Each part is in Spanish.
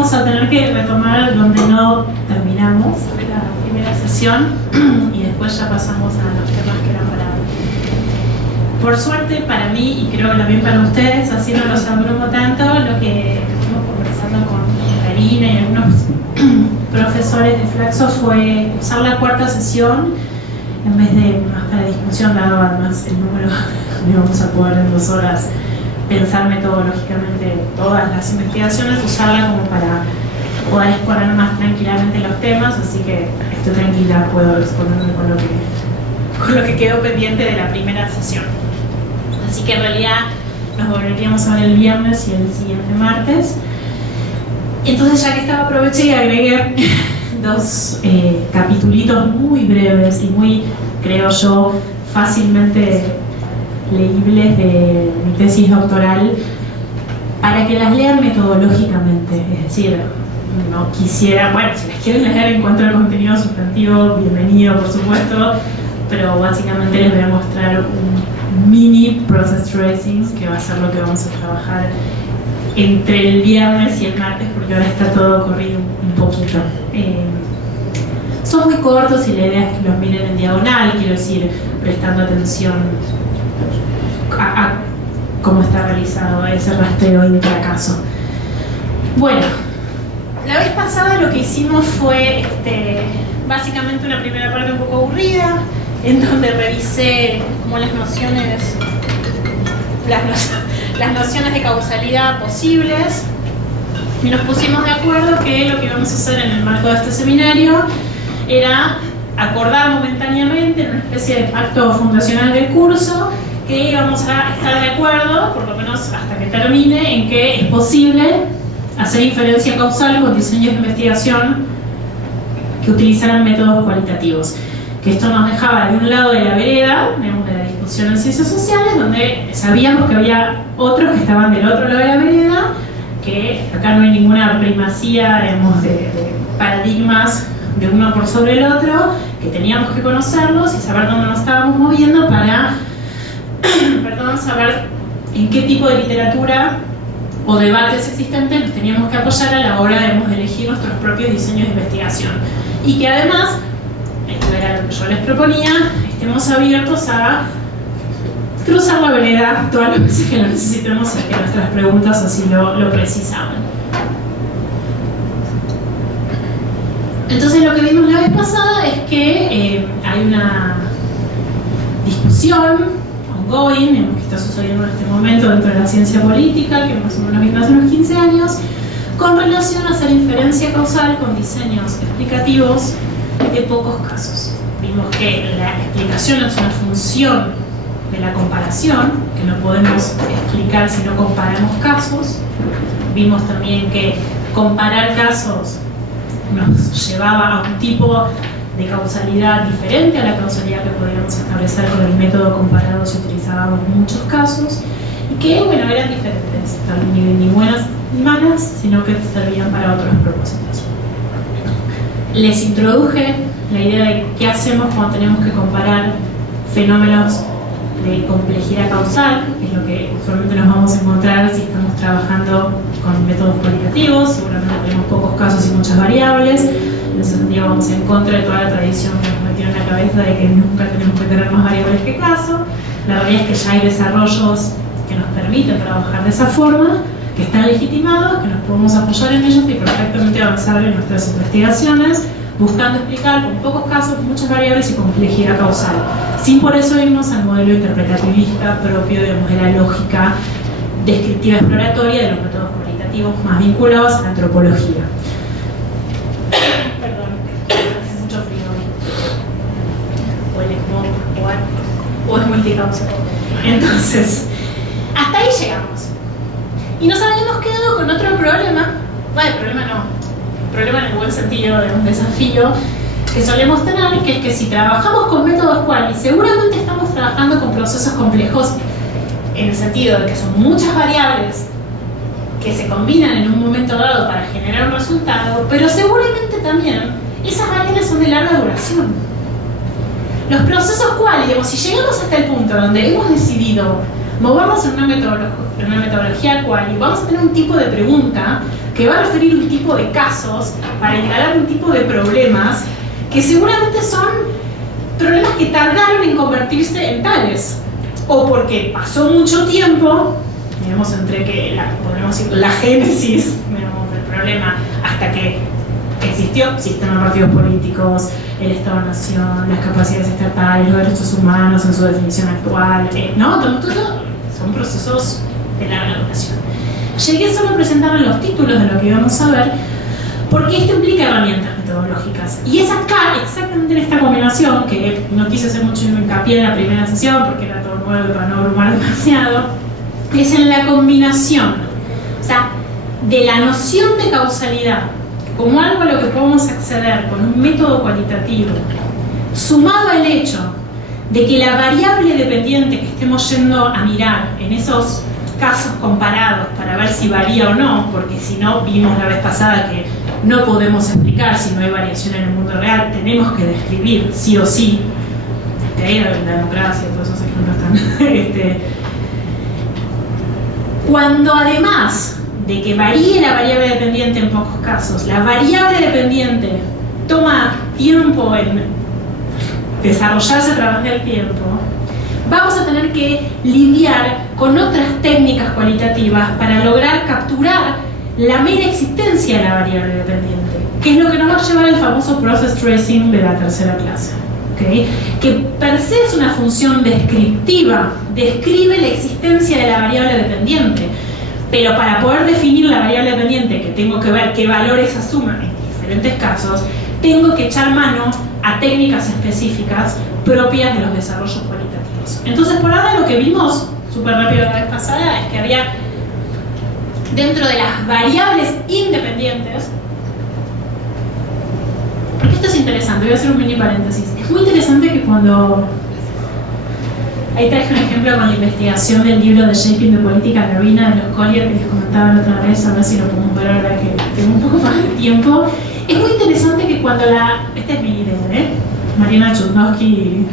vamos a tener que retomar donde no terminamos la primera sesión y después ya pasamos a los temas que eran para hoy. Por suerte para mí, y creo que también para ustedes, así no los abrumo tanto, lo que estuvimos conversando con Karina y algunos profesores de Flaxo fue usar la cuarta sesión en vez de más para discusión, dado además el número que vamos a poder en 2 horas pensar metodológicamente todas las investigaciones, usarla como para poder exponer más tranquilamente los temas, así que estoy tranquila, puedo exponerme con lo que quedó pendiente de la primera sesión. Así que en realidad nos volveríamos a ver el viernes y el siguiente martes. Entonces, ya que estaba, aproveché y agregué 2 capitulitos muy breves y muy, creo yo, fácilmente leíbles de mi tesis doctoral para que las lean metodológicamente. Es decir, no quisiera, bueno, si las quieren leer en cuanto al contenido sustantivo, bienvenido por supuesto, pero básicamente les voy a mostrar un mini process tracing que va a ser lo que vamos a trabajar entre el viernes y el martes, porque ahora está todo corrido un poquito. Son muy cortos y la idea es que los miren en diagonal, quiero decir, prestando atención a cómo está realizado ese rastreo intracaso. Bueno, la vez pasada lo que hicimos fue básicamente una primera parte un poco aburrida, en donde revisé como las nociones de causalidad posibles y nos pusimos de acuerdo que lo que íbamos a hacer en el marco de este seminario era acordar momentáneamente en una especie de pacto fundacional del curso que íbamos a estar de acuerdo, por lo menos hasta que termine, en que es posible hacer inferencia causal con diseños de investigación que utilizaran métodos cualitativos. Que esto nos dejaba de un lado de la vereda, digamos, de la discusión en ciencias sociales, donde sabíamos que había otros que estaban del otro lado de la vereda, que acá no hay ninguna primacía, digamos, de paradigmas de uno por sobre el otro, que teníamos que conocerlos y saber dónde nos estábamos moviendo para saber en qué tipo de literatura o debates existentes nos teníamos que apoyar a la hora de elegir nuestros propios diseños de investigación. Y que además, esto era lo que yo les proponía, estemos abiertos a cruzar la vereda todas las veces que lo necesitemos, que nuestras preguntas así lo precisaban. Entonces lo que vimos la vez pasada es que hay una discusión ongoing, que está sucediendo en este momento dentro de la ciencia política, que más o menos viene hace unos 15 años, con relación a hacer inferencia causal con diseños explicativos de pocos casos. Vimos que la explicación es una función de la comparación, que no podemos explicar si no comparamos casos. Vimos también que comparar casos nos llevaba a un tipo de causalidad diferente a la causalidad que podríamos establecer con el método comparado si utilizábamos muchos casos, y que, bueno, eran diferentes, ni buenas ni malas, sino que servían para otros propósitos. Les introduje la idea de qué hacemos cuando tenemos que comparar fenómenos de complejidad causal, que es lo que usualmente nos vamos a encontrar si estamos trabajando con métodos cualitativos. Seguramente tenemos pocos casos y muchas variables. En ese sentido vamos en contra de toda la tradición que nos metió en la cabeza de que nunca tenemos que tener más variables que casos. La realidad es que ya hay desarrollos que nos permiten trabajar de esa forma, que están legitimados, que nos podemos apoyar en ellos y perfectamente avanzar en nuestras investigaciones, buscando explicar con pocos casos muchas variables y complejidad causal, sin por eso irnos al modelo interpretativista propio, digamos, de la lógica descriptiva exploratoria de los métodos cualitativos más vinculados a la antropología. Perdón, hace mucho frío hoy. O el smog, o es multicausal. Entonces, hasta ahí llegamos. Y nos habíamos quedado con otro problema. Bueno, problema en el buen sentido de un desafío que solemos tener, que es que si trabajamos con métodos cual, y seguramente estamos trabajando con procesos complejos en el sentido de que son muchas variables que se combinan en un momento dado para generar un resultado, pero seguramente también esas variables son de larga duración. Los procesos cual, digamos, si llegamos hasta el punto donde hemos decidido movernos en una metodología cual, y vamos a tener un tipo de pregunta que va a referir un tipo de casos para instalar un tipo de problemas que seguramente son problemas que tardaron en convertirse en tales, o porque pasó mucho tiempo, digamos, entre que podemos decir, la génesis, digamos, del problema hasta que existió el sistema de partidos políticos, el Estado-Nación, las capacidades estatales, los derechos humanos en su definición actual, ¿no? Todo son procesos de larga duración. Llegué solo a presentarles los títulos de lo que íbamos a ver, porque esto implica herramientas metodológicas. Y es acá, exactamente en esta combinación, que no quise hacer mucho hincapié en la primera sesión, porque era todo nuevo para no abrumar demasiado, es en la combinación, o sea, de la noción de causalidad como algo a lo que podemos acceder con un método cualitativo, sumado al hecho de que la variable dependiente que estemos yendo a mirar en esos casos comparados para ver si varía o no, porque si no, vimos la vez pasada que no podemos explicar si no hay variación en el mundo real, tenemos que describir sí o sí, la democracia, todos esos ejemplos están, cuando además de que varíe la variable dependiente en pocos casos, la variable dependiente toma tiempo en desarrollarse a través del tiempo, vamos a tener que lidiar con otras técnicas cualitativas para lograr capturar la mera existencia de la variable dependiente, que es lo que nos va a llevar al famoso process tracing de la tercera clase, ¿okay? Que per se es una función descriptiva, describe la existencia de la variable dependiente, pero para poder definir la variable dependiente, que tengo que ver qué valores asumen en diferentes casos, tengo que echar mano a técnicas específicas propias de los desarrollos cualitativos. Entonces, por ahora lo que vimos, súper rápido la vez pasada, es que había, dentro de las variables independientes, porque esto es interesante, voy a hacer un mini paréntesis, es muy interesante que cuando... Ahí traje un ejemplo con la investigación del libro de Shaping the Political Arena de los Collier que les comentaba la otra vez, a ver si lo podemos ver ahora que tengo un poco más de tiempo. Es muy interesante que cuando esta es mi idea, Mariana Chudnovsky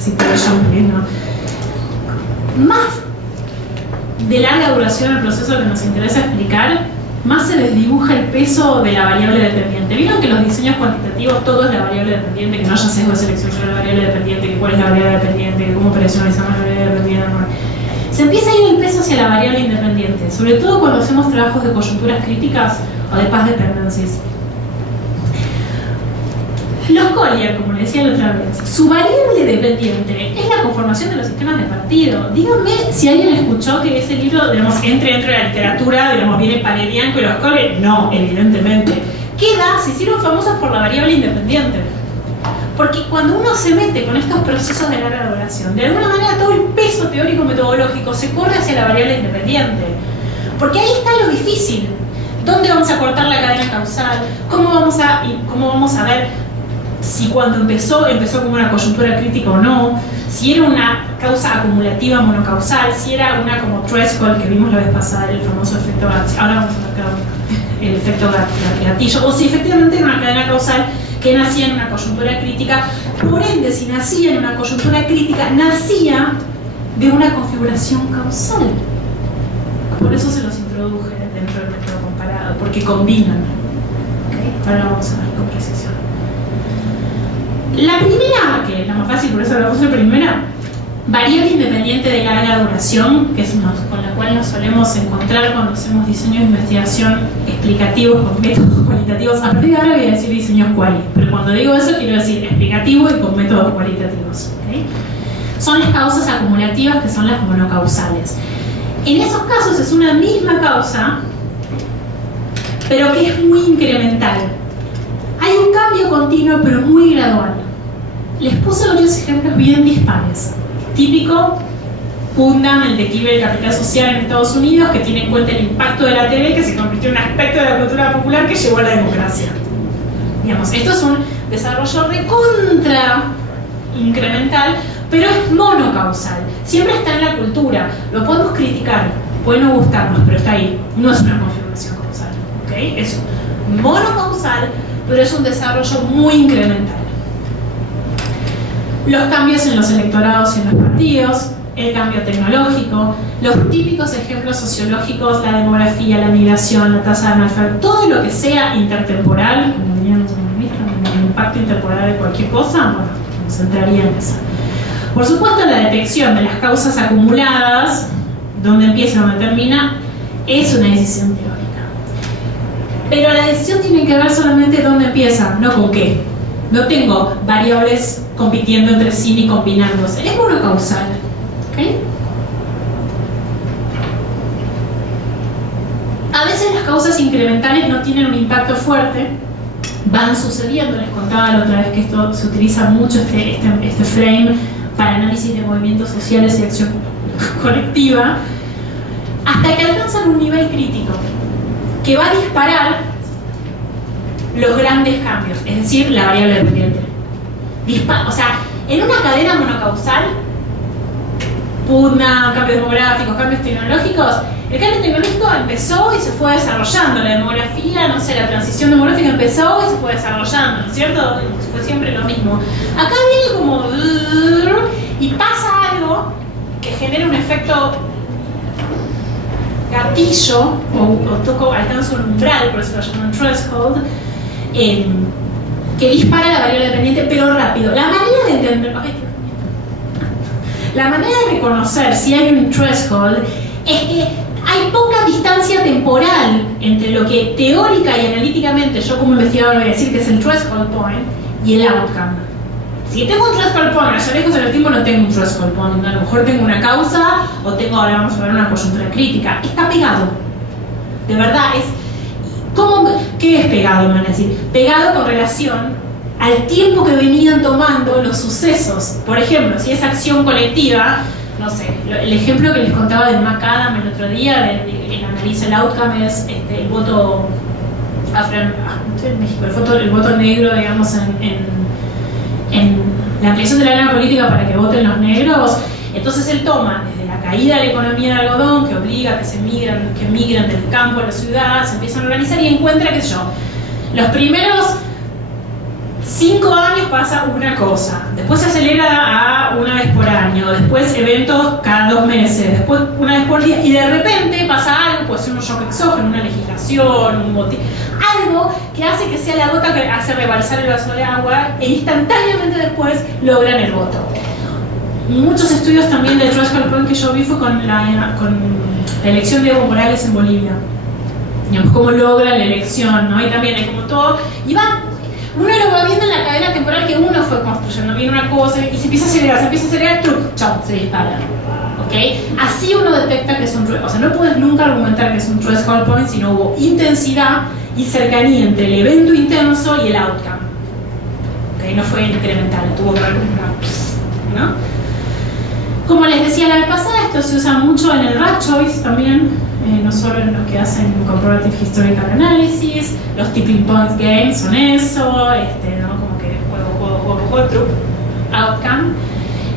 citó a John Green, ¿no? Más de larga duración el proceso que nos interesa explicar, más se desdibuja el peso de la variable dependiente. ¿Vieron que los diseños cuantitativos todo es la variable dependiente, que no haya sesgo de selección sobre la variable dependiente, que cuál es la variable dependiente, que cómo operacionalizamos la variable dependiente? Se empieza a ir el peso hacia la variable independiente, sobre todo cuando hacemos trabajos de coyunturas críticas o de paz dependencias. Los Collier, como les decía la otra vez, su variable dependiente es la conformación de los sistemas de partido. Díganme si alguien escuchó que ese libro, digamos, entre dentro de la literatura, digamos, viene Paledianco y los Collier. No, evidentemente. Se hicieron famosos por la variable independiente. Porque cuando uno se mete con estos procesos de larga duración, de alguna manera todo el peso teórico-metodológico se corre hacia la variable independiente. Porque ahí está lo difícil. ¿Dónde vamos a cortar la cadena causal? ¿Cómo vamos a ver si cuando empezó como una coyuntura crítica o no? Si era una causa acumulativa monocausal, si era una como threshold que vimos la vez pasada, el famoso efecto gatillo. Ahora vamos a ver el efecto gatillo. O si efectivamente era una cadena causal que nacía en una coyuntura crítica. Por ende, si nacía en una coyuntura crítica, nacía de una configuración causal. Por eso se los introduje dentro del método comparado, porque combinan. ¿Okay? Ahora lo vamos a ver con precisión. La primera, que es la más fácil, por eso la puse primera, variable independiente de larga duración, que es con la cual nos solemos encontrar cuando hacemos diseños de investigación explicativos con métodos cualitativos. A partir de ahora voy a decir diseños quali, pero cuando digo eso quiero decir explicativo y con métodos cualitativos. ¿Okay? Son las causas acumulativas, que son las monocausales. En esos casos es una misma causa, pero que es muy incremental. Hay un cambio continuo, pero muy gradual. Les puse varios ejemplos bien dispares. Típico, Putnam, el declive del capital social en Estados Unidos, que tiene en cuenta el impacto de la TV, que se convirtió en un aspecto de la cultura popular que llevó a la democracia. Digamos, esto es un desarrollo recontra incremental, pero es monocausal. Siempre está en la cultura. Lo podemos criticar, puede no gustarnos, pero está ahí. No es una confirmación causal. ¿Okay? Es monocausal, pero es un desarrollo muy incremental. Los cambios en los electorados y en los partidos, el cambio tecnológico, los típicos ejemplos sociológicos, la demografía, la migración, la tasa de analfabetismo, todo lo que sea intertemporal, como diríamos en el impacto intertemporal de cualquier cosa, bueno, nos entraría en eso. Por supuesto, la detección de las causas acumuladas, dónde empieza y dónde termina, es una decisión teórica. Pero la decisión tiene que ver solamente dónde empieza, no con qué. No tengo variables compitiendo entre sí ni combinándose. Es monocausal. ¿Okay? A veces las causas incrementales no tienen un impacto fuerte, van sucediendo. Les contaba la otra vez que esto se utiliza mucho, este frame, para análisis de movimientos sociales y acción colectiva, hasta que alcanzan un nivel crítico que va a disparar los grandes cambios, es decir, la variable dependiente. O sea, en una cadena monocausal, cambios demográficos, cambios tecnológicos, el cambio tecnológico empezó y se fue desarrollando. La demografía, no sé, la transición demográfica empezó y se fue desarrollando, ¿no es cierto? Fue siempre lo mismo. Acá viene como y pasa algo que genera un efecto gatillo o alcanza un umbral, por eso lo llaman threshold, que dispara la variable dependiente, pero rápido. La manera de entender, la manera de reconocer si hay un threshold es que hay poca distancia temporal entre lo que teórica y analíticamente yo como investigador voy a decir que es el threshold point y el outcome. Si tengo un threshold point, allá lejos en el tiempo no tengo un threshold point, a lo mejor tengo una causa o tengo, ahora vamos a ver, una coyuntura crítica. Está pegado. De verdad, ¿qué es pegado? Me van a decir. Pegado con relación al tiempo que venían tomando los sucesos. Por ejemplo, si es acción colectiva, no sé, el ejemplo que les contaba de McAdam el otro día, el analiza el outcome es el voto en México, el voto negro, digamos, en la ampliación de la lana política para que voten los negros. Entonces él toma desde la caída de la economía del algodón, que obliga a que migran del campo a la ciudad, se empiezan a organizar y encuentra, qué sé yo, los primeros 5 años pasa una cosa, después se acelera a una vez por año, después eventos cada 2 meses, después una vez por día, y de repente pasa algo, puede ser un shock exógeno, una legislación, un motivo, algo que hace que sea la gota que hace rebalsar el vaso de agua e instantáneamente después logran el voto. Muchos estudios también del threshold point que yo vi fue con la elección de Evo Morales en Bolivia. Digamos, cómo logra la elección, ¿no? Y también hay como todo, y uno lo va viendo en la cadena temporal que uno fue construyendo, viene una cosa y se empieza a acelerar, ¡truc! ¡Chao! Se dispara. ¿Okay? Así uno detecta que es un threshold. O sea, no puedes nunca argumentar que es un threshold point si no hubo intensidad y cercanía entre el evento intenso y el outcome. ¿Okay? No fue incremental, tuvo que haber una... ¿no? Como les decía la vez pasada, esto se usa mucho en el rat choice también, no solo en los que hacen comparative historical analysis, los tipping point games son eso, ¿no? Como que juego, true outcome.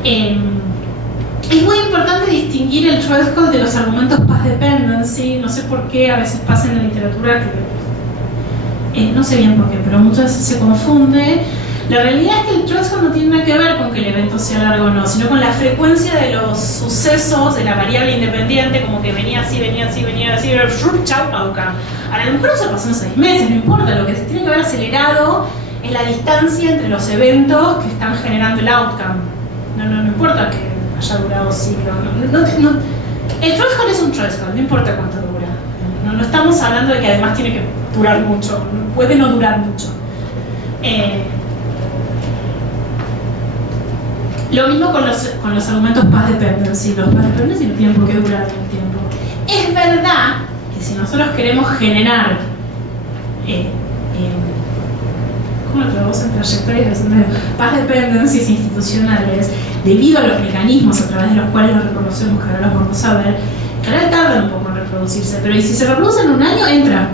Es muy importante distinguir el threshold de los argumentos path dependency. No sé por qué a veces pasa en la literatura que no sé bien por qué, pero muchas veces se confunde. La realidad es que el threshold no tiene nada que ver con que el evento sea largo o no, sino con la frecuencia de los sucesos de la variable independiente, como que venía así, chau, outcome. A lo mejor eso pasó en 6 meses, no importa, lo que se tiene que haber acelerado es la distancia entre los eventos que están generando el outcome. No importa que haya durado siglos. El threshold es un threshold, no importa cuánto dura. No estamos hablando de que además tiene que durar mucho, puede no durar mucho. Lo mismo con los argumentos path dependency. Los path dependency no tienen por qué durar el tiempo. Es verdad que si nosotros queremos generar ¿cómo lo traducimos en trayectorias de path dependencies institucionales debido a los mecanismos a través de los cuales los reconocemos, que ahora los vamos a ver, en general tarda un poco en reproducirse, pero y si se reproduce en un año, entra.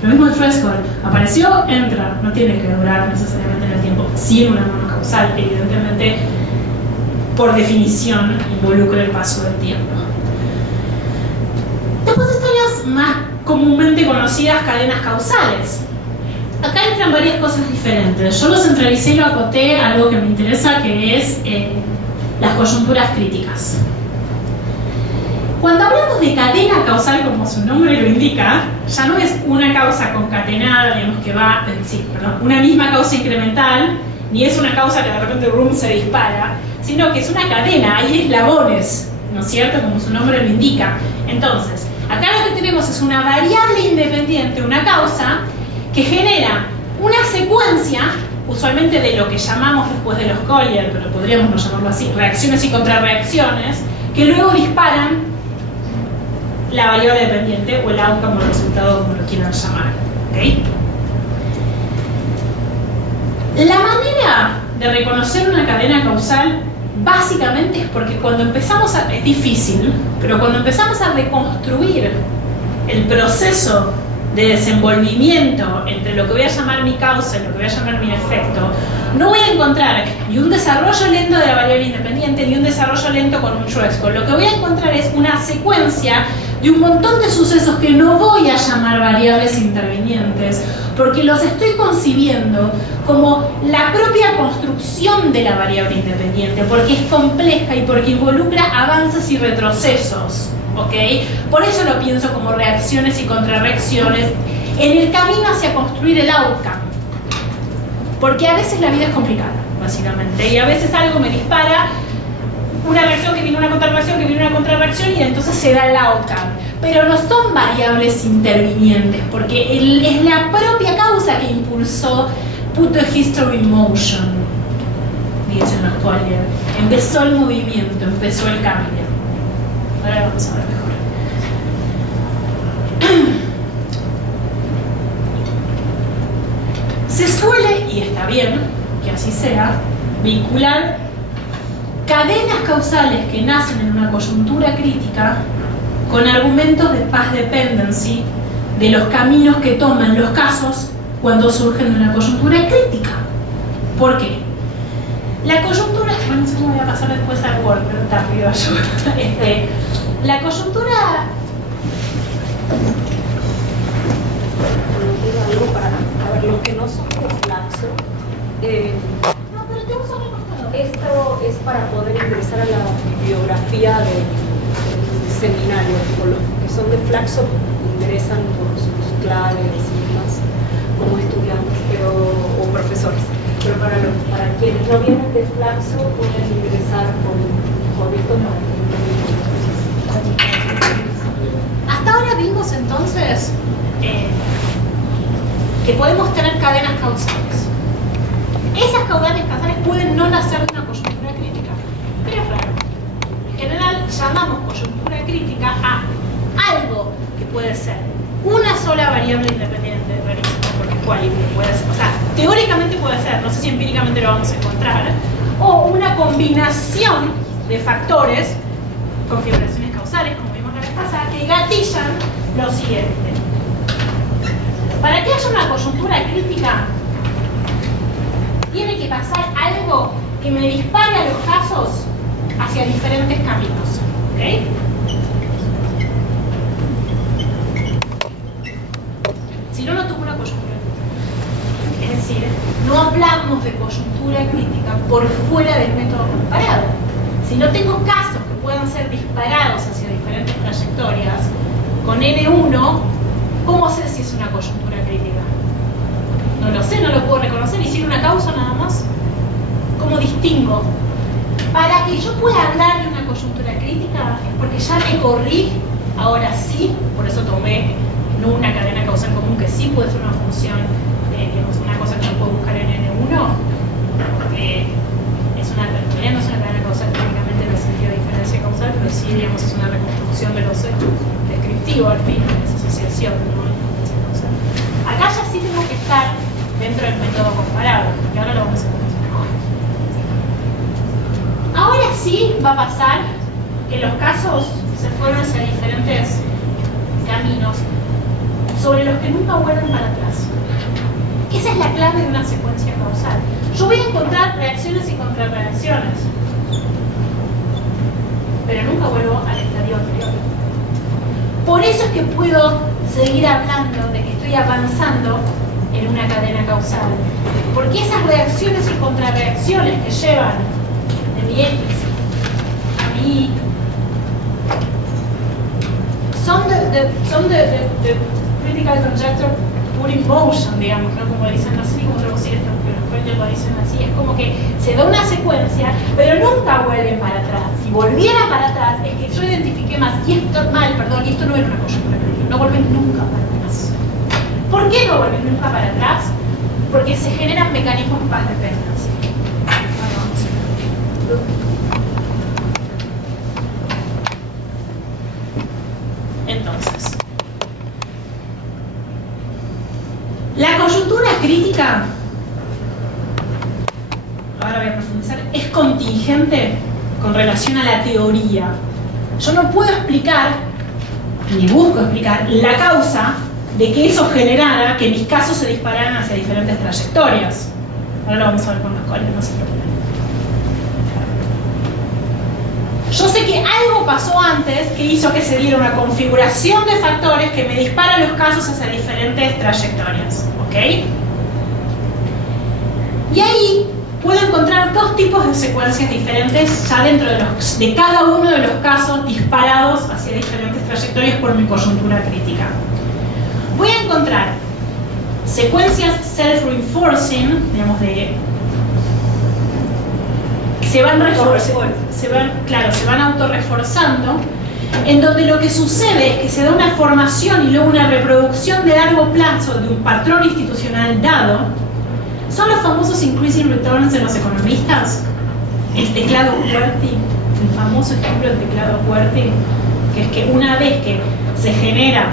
Lo mismo el threshold, apareció, entra, no tiene que durar necesariamente en el tiempo, sí en una monocausal, evidentemente por definición involucra el paso del tiempo. Después están las más comúnmente conocidas cadenas causales. Acá entran varias cosas diferentes. Yo lo centralicé y lo acoté a algo que me interesa, que es las coyunturas críticas. Cuando hablamos de cadena causal, como su nombre lo indica, ya no es una causa concatenada, digamos que va, una misma causa incremental, ni es una causa que de repente se dispara, sino que es una cadena, hay eslabones, ¿no es cierto? Como su nombre lo indica. Entonces, acá lo que tenemos es una variable independiente, una causa, que genera una secuencia, usualmente de lo que llamamos después de los Collier, pero podríamos no llamarlo así, reacciones y contrarreacciones, que luego disparan la variable dependiente o el outcome o el resultado, como lo quieran llamar. ¿Okay? La manera de reconocer una cadena causal básicamente es porque cuando empezamos a... es difícil, pero cuando empezamos a reconstruir el proceso de desenvolvimiento entre lo que voy a llamar mi causa y lo que voy a llamar mi efecto, no voy a encontrar ni un desarrollo lento de la variable independiente ni un desarrollo lento con un Schwarzkopf. Lo que voy a encontrar es una secuencia de un montón de sucesos que no voy a llamar variables intervinientes, porque los estoy concibiendo como la propia construcción de la variable independiente, porque es compleja y porque involucra avances y retrocesos. ¿Okay? Por eso lo pienso como reacciones y contrarreacciones en el camino hacia construir el outcome. Porque a veces la vida es complicada, básicamente, y a veces algo me dispara una reacción que viene una contrarreacción, que viene una contrarreacción, y entonces se da el outcome. Pero no son variables intervinientes, porque es la propia causa que impulsó put the history in motion, dicen los Collier. Empezó el movimiento, empezó el cambio. Ahora vamos a ver mejor. Se suele, y está bien que así sea, vincular cadenas causales que nacen en una coyuntura crítica con argumentos de path dependency de los caminos que toman los casos cuando surgen de una coyuntura crítica. ¿Por qué? La coyuntura, bueno, eso me voy a pasar después al Word, pero está arriba yo. La coyuntura... algo para ver lo que no son de flaxo. No, pero te uso el costado. Esto es para poder ingresar a la bibliografía del seminario. Los que son de flaxo ingresan por sus claves y demás como estudiantes o profesores. Pero para quienes no vienen de flaxo pueden ingresar con esto para... Hasta ahora vimos entonces que podemos tener cadenas causales. Esas cadenas causales pueden no nacer de una coyuntura crítica, pero es raro. En general llamamos coyuntura crítica a algo que puede ser una sola variable independiente, rarísimo, porque puede ser, o sea, teóricamente puede ser, no sé si empíricamente lo vamos a encontrar, o una combinación de factores, configuraciones causales, como vimos la vez pasada, que gatillan lo siguiente. Para que haya una coyuntura crítica, tiene que pasar algo que me dispare a los casos hacia diferentes caminos. ¿Okay? Si no, no tuvo una coyuntura crítica. Es decir, no hablamos de coyuntura crítica por fuera del método comparado. Si no tengo casos que puedan ser disparados hacia diferentes trayectorias, con N1, ¿cómo sé si es una coyuntura crítica? No lo sé, no lo puedo reconocer. ¿Y si una causa nada más? ¿Cómo distingo? Para que yo pueda hablar de una coyuntura crítica es porque ya me corrí, ahora sí, por eso tomé no una cadena causal común que sí puede ser una función, digamos, una cosa que yo puedo buscar en N1, porque es una, todavía no es una cadena causal técnicamente en el sentido de diferencia causal, pero sí, digamos, es una reconstrucción de los hechos descriptivo al fin, de esa asociación, ¿no? Diferencia causal. Acá ya sí tengo que estar dentro del método comparado, que ahora lo vamos a conocer mejor. Ahora sí va a pasar que los casos se fueron hacia diferentes caminos sobre los que nunca vuelven para atrás. Esa es la clave de una secuencia causal. Yo voy a encontrar reacciones y contrarreacciones, pero nunca vuelvo al estadio anterior. Por eso es que puedo seguir hablando de que estoy avanzando en una cadena causal, porque esas reacciones y contrarreacciones que llevan de mi X a mi Y son de critical conjecture put in motion, digamos, ¿no? Como dicen, no sé ni cómo traducir esto, pero lo dicen así, es como que se da una secuencia, pero nunca vuelven para atrás. Si volviera para atrás, es que yo identifiqué más, y esto y esto no era una coyuntura crítica, no vuelven nunca para atrás. ¿Por qué no vuelven nunca para atrás? Porque se generan mecanismos de paz dependencia. Entonces, la coyuntura crítica, ahora voy a profundizar, es contingente con relación a la teoría. Yo no puedo explicar, ni busco explicar, la causa de que eso generara que mis casos se dispararan hacia diferentes trayectorias. Ahora lo vamos a ver con los coles, no se preocupen. Yo sé que algo pasó antes que hizo que se diera una configuración de factores que me dispara los casos hacia diferentes trayectorias, ¿ok? Y ahí puedo encontrar dos tipos de secuencias diferentes ya dentro de cada uno de los casos disparados hacia diferentes trayectorias por mi coyuntura crítica. Voy a encontrar secuencias self-reinforcing, digamos, se van autorreforzando, en donde lo que sucede es que se da una formación y luego una reproducción de largo plazo de un patrón institucional dado. Son los famosos increasing returns de los economistas. El teclado QWERTY, el famoso ejemplo del teclado QWERTY, que es que una vez que se genera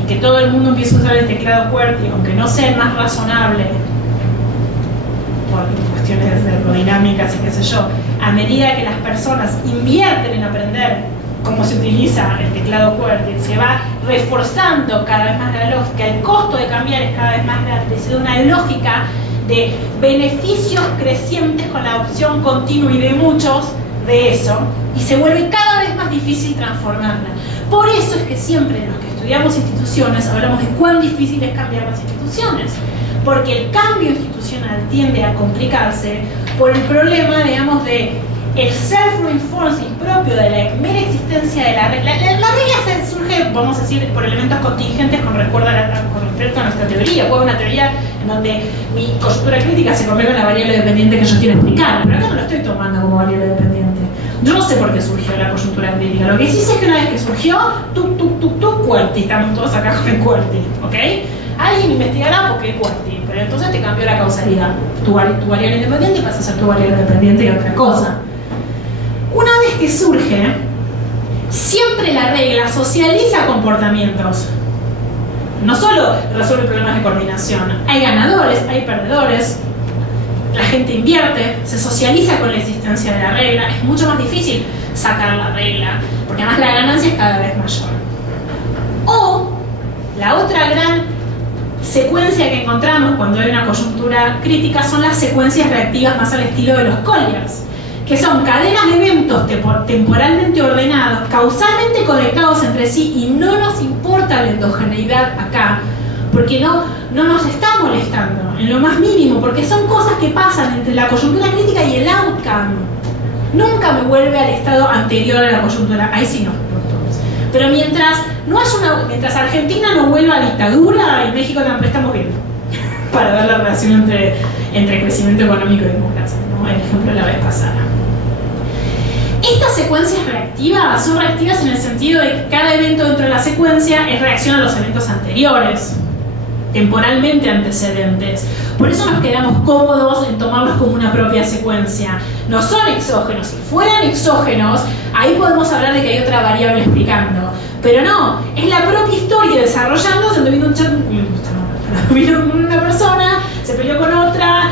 y que todo el mundo empieza a usar el teclado QWERTY, aunque no sea el más razonable por cuestiones termodinámicas y qué sé yo, a medida que las personas invierten en aprender cómo se utiliza el teclado QWERTY, se va reforzando cada vez más la lógica, el costo de cambiar es cada vez más grande, se da una lógica de beneficios crecientes con la adopción continua y de muchos de eso, y se vuelve cada vez más difícil transformarla. Por eso es que siempre los que estudiamos instituciones hablamos de cuán difícil es cambiar las instituciones, porque el cambio institucional tiende a complicarse por el problema, digamos, de el self-reinforcing propio de la mera existencia de la regla. La regla surge, vamos a decir, por elementos contingentes con respecto a nuestra teoría. Puede haber una teoría en donde mi coyuntura crítica se convierte en la variable dependiente que yo quiero explicar, pero acá no lo estoy tomando como variable dependiente. Yo no sé por qué surgió la coyuntura crítica. Lo que sí sé es que una vez que surgió, QWERTY, estamos todos acá con el QWERTY, ¿ok? Alguien investigará por qué QWERTY, pero entonces te cambió la causalidad. Tu variable independiente pasa a ser tu variable dependiente y otra cosa. Una vez que surge, siempre la regla socializa comportamientos. No solo resuelve problemas de coordinación, hay ganadores, hay perdedores, la gente invierte, se socializa con la existencia de la regla, es mucho más difícil sacar la regla, porque además la ganancia es cada vez mayor. O la otra gran secuencia que encontramos cuando hay una coyuntura crítica son las secuencias reactivas más al estilo de los Colliers, que son cadenas de eventos temporalmente ordenados, causalmente conectados entre sí, y no nos importa la endogeneidad acá, porque no nos está molestando en lo más mínimo, porque son cosas que pasan entre la coyuntura crítica y el outcome. Nunca me vuelve al estado anterior a la coyuntura, ahí sí no. Pero mientras Argentina no vuelva a dictadura y México tampoco estamos bien, para ver la relación entre crecimiento económico y democracia, ¿no? El ejemplo de la vez pasada. Estas secuencias reactivas son reactivas en el sentido de que cada evento dentro de la secuencia es reacción a los eventos anteriores, temporalmente antecedentes. Por eso nos quedamos cómodos en tomarlos como una propia secuencia. No son exógenos. Si fueran exógenos, ahí podemos hablar de que hay otra variable explicando. Pero no, es la propia historia desarrollándose donde vino una persona, se peleó con otra,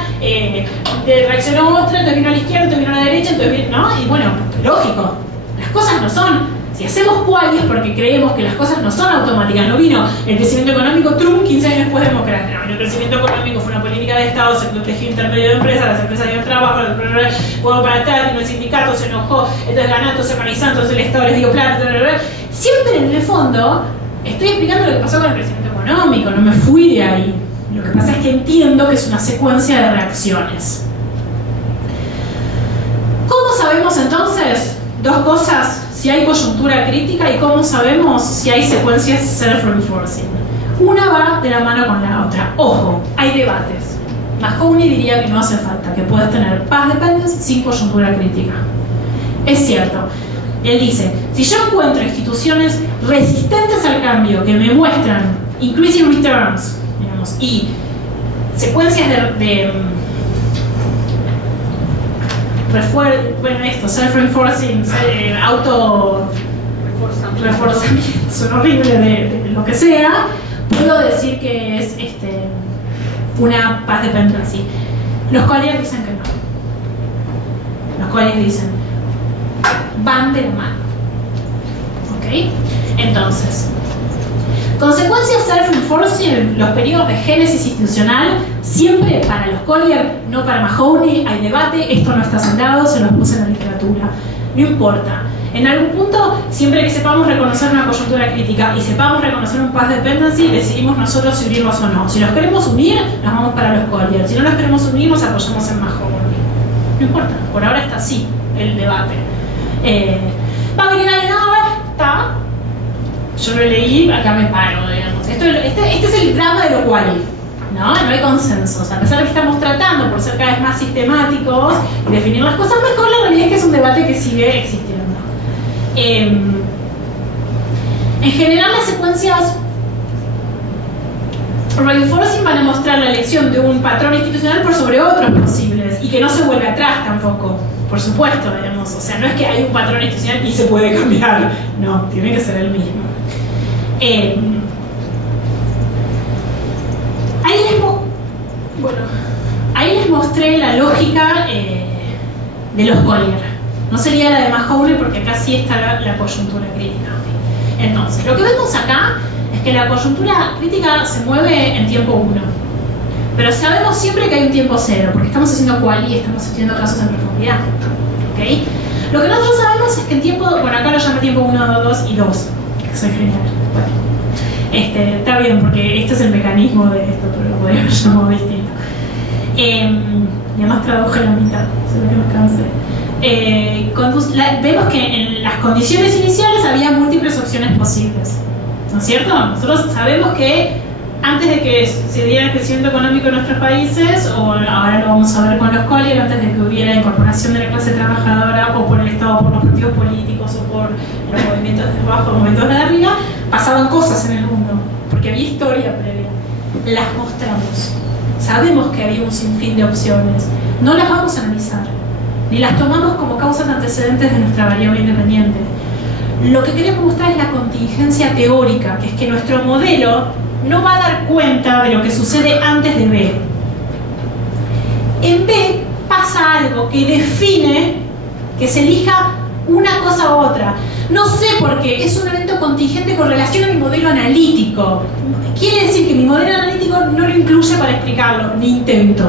reaccionó otra, entonces vino a la izquierda, entonces vino a la derecha, entonces vino, ¿no? Y bueno, lógico, las cosas no son. Si hacemos cuáles porque creemos que las cosas no son automáticas, no vino el crecimiento económico, Trump 15 años después de democracia, no, el crecimiento económico fue una política de Estado, se protegió intermedio de empresas, las empresas dieron trabajo, fueron para atrás, vino el sindicato, se enojó, entonces ganó, entonces organizó, entonces el Estado les dio plata, siempre en el fondo estoy explicando lo que pasó con el crecimiento económico, no me fui de ahí. Lo que pasa es que entiendo que es una secuencia de reacciones. ¿Cómo sabemos entonces? Dos cosas si hay coyuntura crítica y cómo sabemos si hay secuencias self-reinforcing. Una va de la mano con la otra. Ojo, hay debates. Mahoney diría que no hace falta, que puedes tener paz dependency sin coyuntura crítica. Es cierto. Él dice, si yo encuentro instituciones resistentes al cambio que me muestran increasing returns, digamos, y secuencias self-reinforcing, reforzamiento, son horrible de lo que sea, puedo decir que es una paz dependency. Los Collier dicen que no. Los Collier dicen, van de la mano. ¿Ok? Entonces, consecuencias self-reinforcing, los periodos de génesis institucional, siempre para los Collier, no para Mahoney, hay debate, esto no está sentado, se los puse en la literatura. No importa. En algún punto, siempre que sepamos reconocer una coyuntura crítica y sepamos reconocer un path dependency, decidimos nosotros si unirlos o no. Si los queremos unir, nos vamos para los Collier. Si no los queremos unir, nos apoyamos en Mahoney. No importa, por ahora está así el debate. ¿Va a venir alguien ahora? Está. Yo lo leí, acá me paro, digamos. Este es el drama de lo cual, ¿no? No hay consensos. A pesar de que estamos tratando por ser cada vez más sistemáticos y definir las cosas mejor, la realidad es que es un debate que sigue existiendo. En general, las secuencias reinforcing van a mostrar la elección de un patrón institucional por sobre otros posibles y que no se vuelve atrás tampoco, por supuesto, digamos. O sea, no es que hay un patrón institucional y se puede cambiar, no, tiene que ser el mismo. Ahí les mostré la lógica de los Collier. No sería la de Mahoney porque acá sí está la coyuntura crítica. Entonces, lo que vemos acá es que la coyuntura crítica se mueve en tiempo 1. Pero sabemos siempre que hay un tiempo 0, porque estamos haciendo quali y estamos estudiando casos en profundidad. ¿Okay? Lo que nosotros sabemos es que en tiempo, bueno, acá lo llamé tiempo 1, 2 y 2, que soy genial. Bueno, está bien, porque este es el mecanismo de esto, pero lo podría haber llamado distinto. Y además traduje la mitad, solo que me cansé. Vemos que en las condiciones iniciales había múltiples opciones posibles, ¿no es cierto? Nosotros sabemos que antes de que se diera el crecimiento económico en nuestros países, o ahora lo vamos a ver con los Collier, antes de que hubiera incorporación de la clase trabajadora o por el Estado, por los partidos políticos o por los movimientos de abajo, movimientos de arriba, pasaban cosas en el mundo, porque había historia previa. Las mostramos. Sabemos que había un sinfín de opciones. No las vamos a analizar, ni las tomamos como causas antecedentes de nuestra variable independiente. Lo que queremos mostrar es la contingencia teórica, que es que nuestro modelo no va a dar cuenta de lo que sucede antes de B. En B pasa algo que define que se elija una cosa u otra. No sé por qué, es un evento contingente con relación a mi modelo analítico. Quiere decir que mi modelo analítico no lo incluye para explicarlo, ni intento.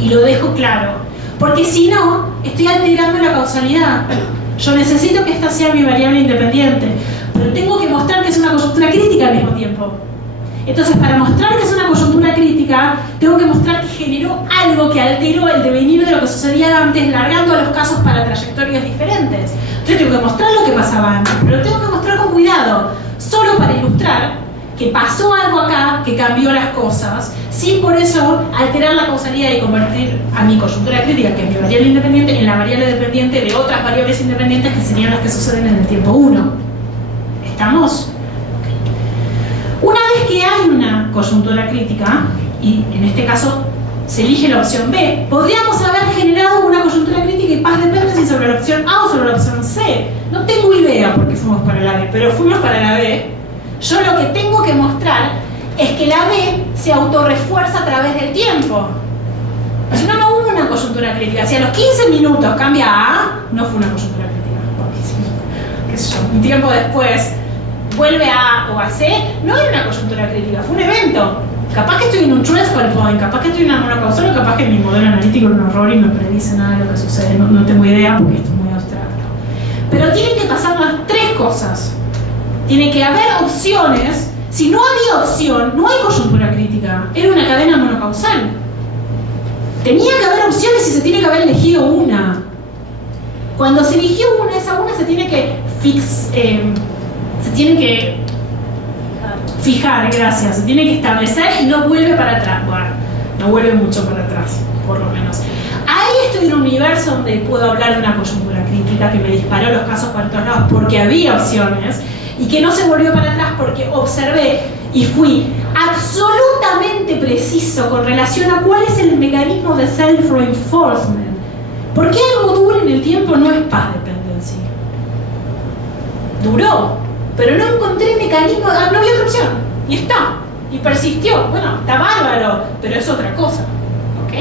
Y lo dejo claro. Porque si no, estoy alterando la causalidad. Yo necesito que esta sea mi variable independiente, pero tengo que mostrar que es una coyuntura crítica al mismo tiempo. Entonces, para mostrar que es una coyuntura crítica, tengo que mostrar que generó algo que alteró el devenir de lo que sucedía antes, largando los casos para trayectorias diferentes. Entonces, tengo que mostrar lo que pasaba antes, pero lo tengo que mostrar con cuidado, solo para ilustrar que pasó algo acá que cambió las cosas, sin por eso alterar la causalidad y convertir a mi coyuntura crítica, que es mi variable independiente, en la variable dependiente de otras variables independientes que serían las que suceden en el tiempo 1. ¿Estamos? Una vez que hay una coyuntura crítica, y en este caso se elige la opción B, podríamos haber generado una coyuntura crítica y paz dependency sobre la opción A o sobre la opción C. No tengo idea por qué fuimos para la B, pero fuimos para la B. Yo lo que tengo que mostrar es que la B se autorrefuerza a través del tiempo. Si no, no hubo una coyuntura crítica. Si a los 15 minutos cambia a A, no fue una coyuntura crítica. Porque, qué sé yo, un tiempo después vuelve a A o a C, no era una coyuntura crítica, fue un evento. Capaz que estoy en un threshold point, capaz que estoy en una monocausal, o capaz que mi modelo analítico es un horror y no predice nada de lo que sucede. No tengo idea porque esto es muy abstracto. Pero tienen que pasar las tres cosas. Tiene que haber opciones. Si no había opción, no hay coyuntura crítica. Era una cadena monocausal. Tenía que haber opciones y se tiene que haber elegido una. Cuando se eligió una, esa una se tiene que se tiene que fijar, gracias, se tiene que establecer y no vuelve para atrás. Bueno, no vuelve mucho para atrás, por lo menos. Ahí estoy en un universo donde puedo hablar de una coyuntura crítica que me disparó los casos para todos lados porque había opciones y que no se volvió para atrás porque observé y fui absolutamente preciso con relación a cuál es el mecanismo de self-reinforcement. ¿Por qué algo dura en el tiempo no es paz dependency? Duró, pero no encontré mecanismo, no había otra opción, y está, y persistió. Bueno, está bárbaro, pero es otra cosa, ¿ok?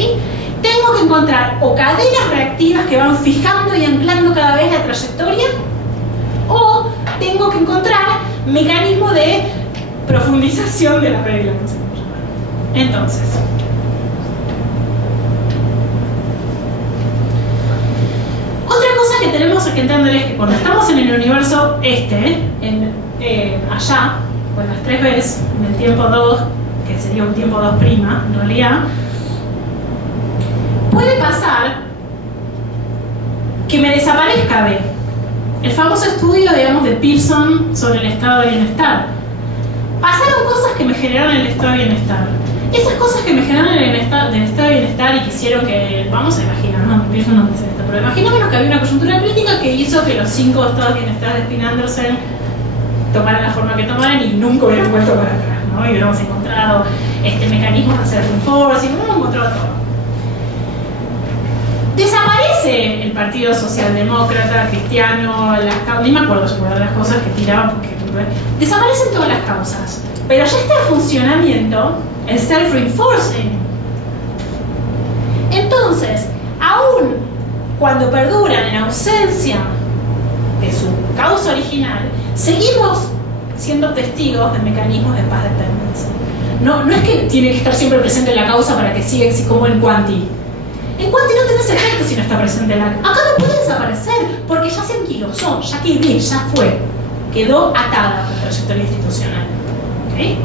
Tengo que encontrar o cadenas reactivas que van fijando y anclando cada vez la trayectoria, o tengo que encontrar mecanismo de profundización de la regla. Entonces, otra cosa que tenemos que entender es que cuando estamos en el universo allá, con las 3 Bs, en el tiempo 2, que sería un tiempo 2', en realidad, puede pasar que me desaparezca B. El famoso estudio, digamos, de Pearson sobre el estado de bienestar. Pasaron cosas que me generaron el estado de bienestar. Esas cosas que me generaron el estado de bienestar y que hicieron que, vamos a imaginar, no, Pearson no dice esto, pero imaginémonos que había una coyuntura crítica que hizo que los 5 estados de bienestar de Spin Anderson tomaran la forma que tomaran y nunca hubieran vuelto para atrás, ¿no? Y hubiéramos encontrado mecanismos de self-reinforcing, hubiéramos encontrado todo. Desaparece el Partido Socialdemócrata, Cristiano, ni me acuerdo de las cosas que tiraban porque desaparecen todas las causas, pero ya está en funcionamiento el self-reinforcing. Entonces, aún cuando perduran en ausencia de su causa original, seguimos siendo testigos de mecanismos de paz dependency. No es que tiene que estar siempre presente la causa para que siga como en Quanti. En Quanti no tenés efecto si no está presente la... Acá no puede desaparecer porque ya se anquilosó, ya quedé, ya fue. Quedó atada a la trayectoria institucional. ¿Okay?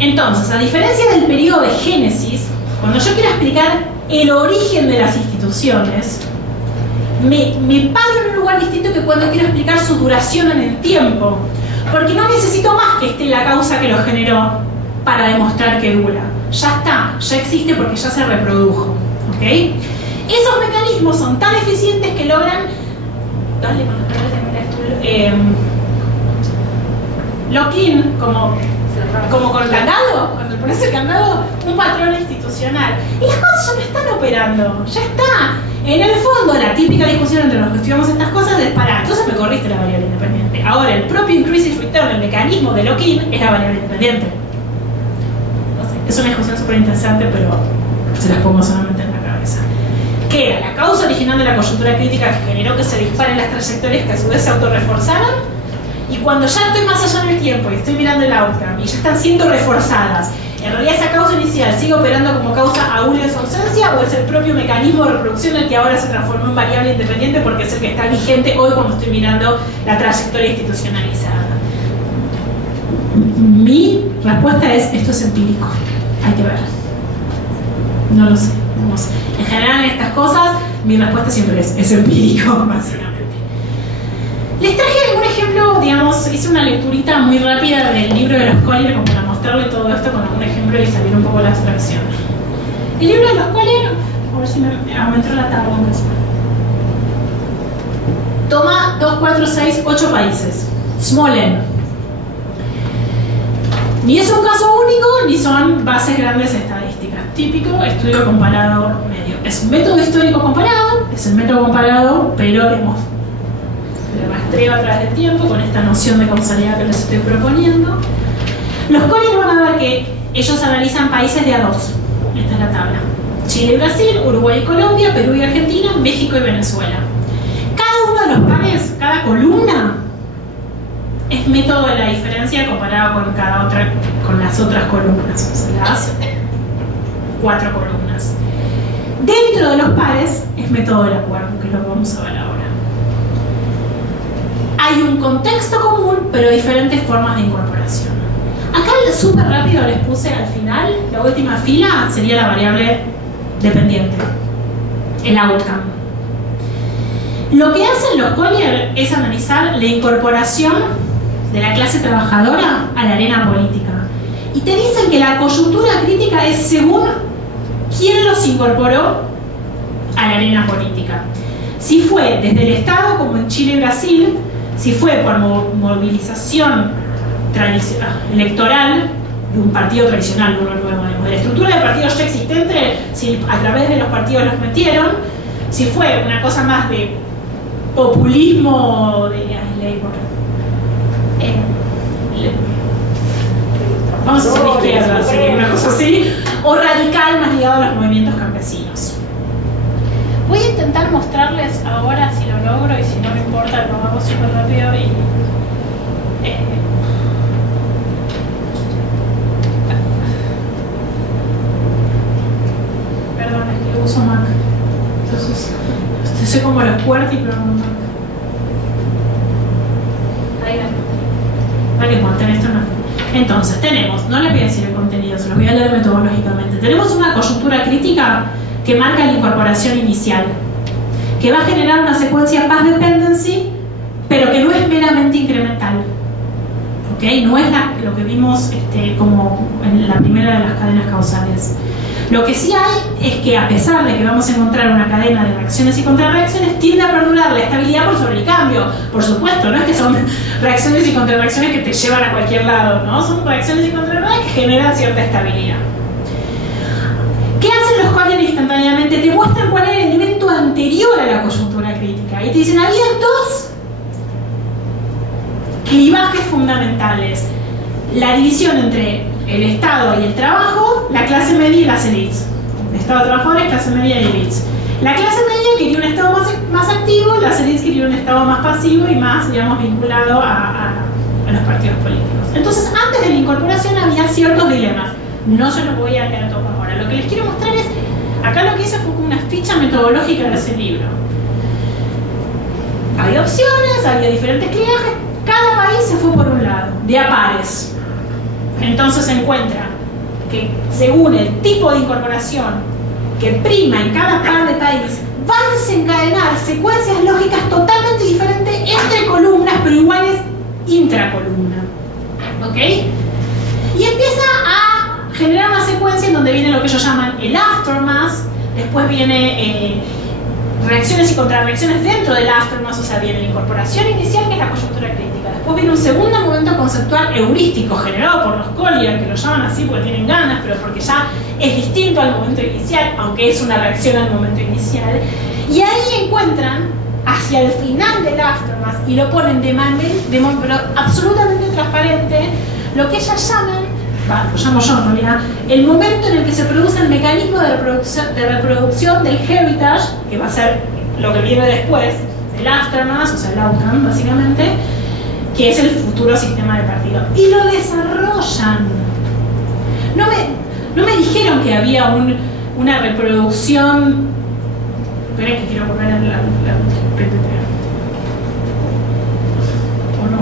Entonces, a diferencia del periodo de génesis, cuando yo quiero explicar el origen de las instituciones, me paro en un lugar distinto que cuando quiero explicar su duración en el tiempo. Porque no necesito más que esté la causa que lo generó para demostrar que dura. Ya está, ya existe porque ya se reprodujo. ¿Okay? Esos mecanismos son tan eficientes que logran... Dale, lock-in, como con el candado, cuando le pones el candado, un patrón institucional. Y las cosas ya no están operando, ya está. En el fondo, la típica discusión entre los que estudiamos estas cosas es para, entonces me corriste la variable independiente. Ahora, el propio increase return, el mecanismo de lock-in, es la variable independiente. No sé, es una discusión súper interesante, pero se las pongo solamente en la cabeza. Que era la causa original de la coyuntura crítica que generó que se disparen las trayectorias que a su vez se autorreforzaron. Y cuando ya estoy más allá en el tiempo y estoy mirando el outcome y ya están siendo reforzadas, ¿en realidad esa causa inicial sigue operando como causa aún en su ausencia o es el propio mecanismo de reproducción el que ahora se transformó en variable independiente porque es el que está vigente hoy cuando estoy mirando la trayectoria institucionalizada? Mi respuesta es, esto es empírico, hay que ver. No lo sé. En general en estas cosas, mi respuesta siempre es empírico, básicamente. Les traje algún ejemplo, digamos, hice una lecturita muy rápida del libro de los Collier como para mostrarle todo esto con algún ejemplo y salir un poco la abstracción. El libro de los Collier, a ver si me aumentó la tabla. Toma 2, 4, 6, 8 países. Small n. Ni es un caso único, ni son bases grandes estadísticas. Típico estudio comparado medio. Es un método histórico comparado, es el método comparado, pero hemos rastreo a través del tiempo con esta noción de causalidad que les estoy proponiendo. Los Collier van a ver que ellos analizan países de A2. Esta es la tabla. Chile y Brasil, Uruguay y Colombia, Perú y Argentina, México y Venezuela. Cada uno de los pares, cada columna, es método de la diferencia comparado con las otras columnas, o sea, las 4 columnas. Dentro de los pares es método del acuerdo, que es lo que vamos a ver ahora. Hay un contexto común, pero diferentes formas de incorporación. Acá súper rápido les puse al final, la última fila sería la variable dependiente, el outcome. Lo que hacen los Collier es analizar la incorporación de la clase trabajadora a la arena política. Y te dicen que la coyuntura crítica es según quién los incorporó a la arena política. Si fue desde el Estado, como en Chile y Brasil, si fue por movilización electoral de un partido tradicional, uno nuevo, de la estructura del partido ya existente, si a través de los partidos los metieron, si fue una cosa más de populismo de vamos a decir izquierda, así, una cosa así, o radical más ligado a los movimientos campesinos. Voy a intentar mostrarles ahora si lo logro, y si no me importa lo hago súper rápido y perdón, es que uso Mac, entonces soy como los QWERTY pero no Mac. Ahí va. Hay que montar esto no. Entonces tenemos, no les voy a decir el contenido, se los voy a leer metodológicamente. Tenemos una coyuntura crítica que marca la incorporación inicial, que va a generar una secuencia path dependency, pero que no es meramente incremental. ¿Okay? No es lo que vimos como en la primera de las cadenas causales. Lo que sí hay es que, a pesar de que vamos a encontrar una cadena de reacciones y contrarreacciones, tiende a perdurar la estabilidad por sobre el cambio. Por supuesto, no es que son reacciones y contrarreacciones que te llevan a cualquier lado, ¿no? Son reacciones y contrarreacciones que generan cierta estabilidad. ¿Qué hacen los Collier instantáneamente? Te muestran cuál era el elemento anterior a la coyuntura crítica. Y te dicen, había dos clivajes fundamentales. La división entre el Estado y el trabajo, la clase media y las élites. El Estado de trabajadores, clase media y élites. La clase media quería un Estado más activo, las élites querían un Estado más pasivo y más, digamos, vinculado a los partidos políticos. Entonces, antes de la incorporación había ciertos dilemas. No se los voy a leer todo ahora. Lo que les quiero mostrar es, acá lo que hice fue una ficha metodológica de ese libro. Había opciones, había diferentes clivajes, cada país se fue por un lado, de a pares. Entonces se encuentra que según el tipo de incorporación que prima en cada par de país, va a desencadenar secuencias lógicas totalmente diferentes entre columnas, pero iguales intracolumna. ¿Ok? Y empieza a generar una secuencia en donde viene lo que ellos llaman el aftermath, después viene reacciones y contrarreacciones dentro del aftermath, o sea, viene la incorporación inicial, que es la coyuntura crítica. Después viene un segundo momento conceptual heurístico generado por los Collier, que lo llaman así porque tienen ganas, pero porque ya es distinto al momento inicial, aunque es una reacción al momento inicial. Y ahí encuentran, hacia el final del aftermath, y lo ponen pero absolutamente transparente, lo que ellas llaman, lo llamo yo en realidad, el momento en el que se produce el mecanismo de reproducción del heritage, que va a ser lo que viene después, el aftermath, o sea, el outcome, básicamente, que es el futuro sistema de partido. Y lo desarrollan. No me dijeron que había una reproducción. Esperen que quiero volver a la PPT. ¿O no?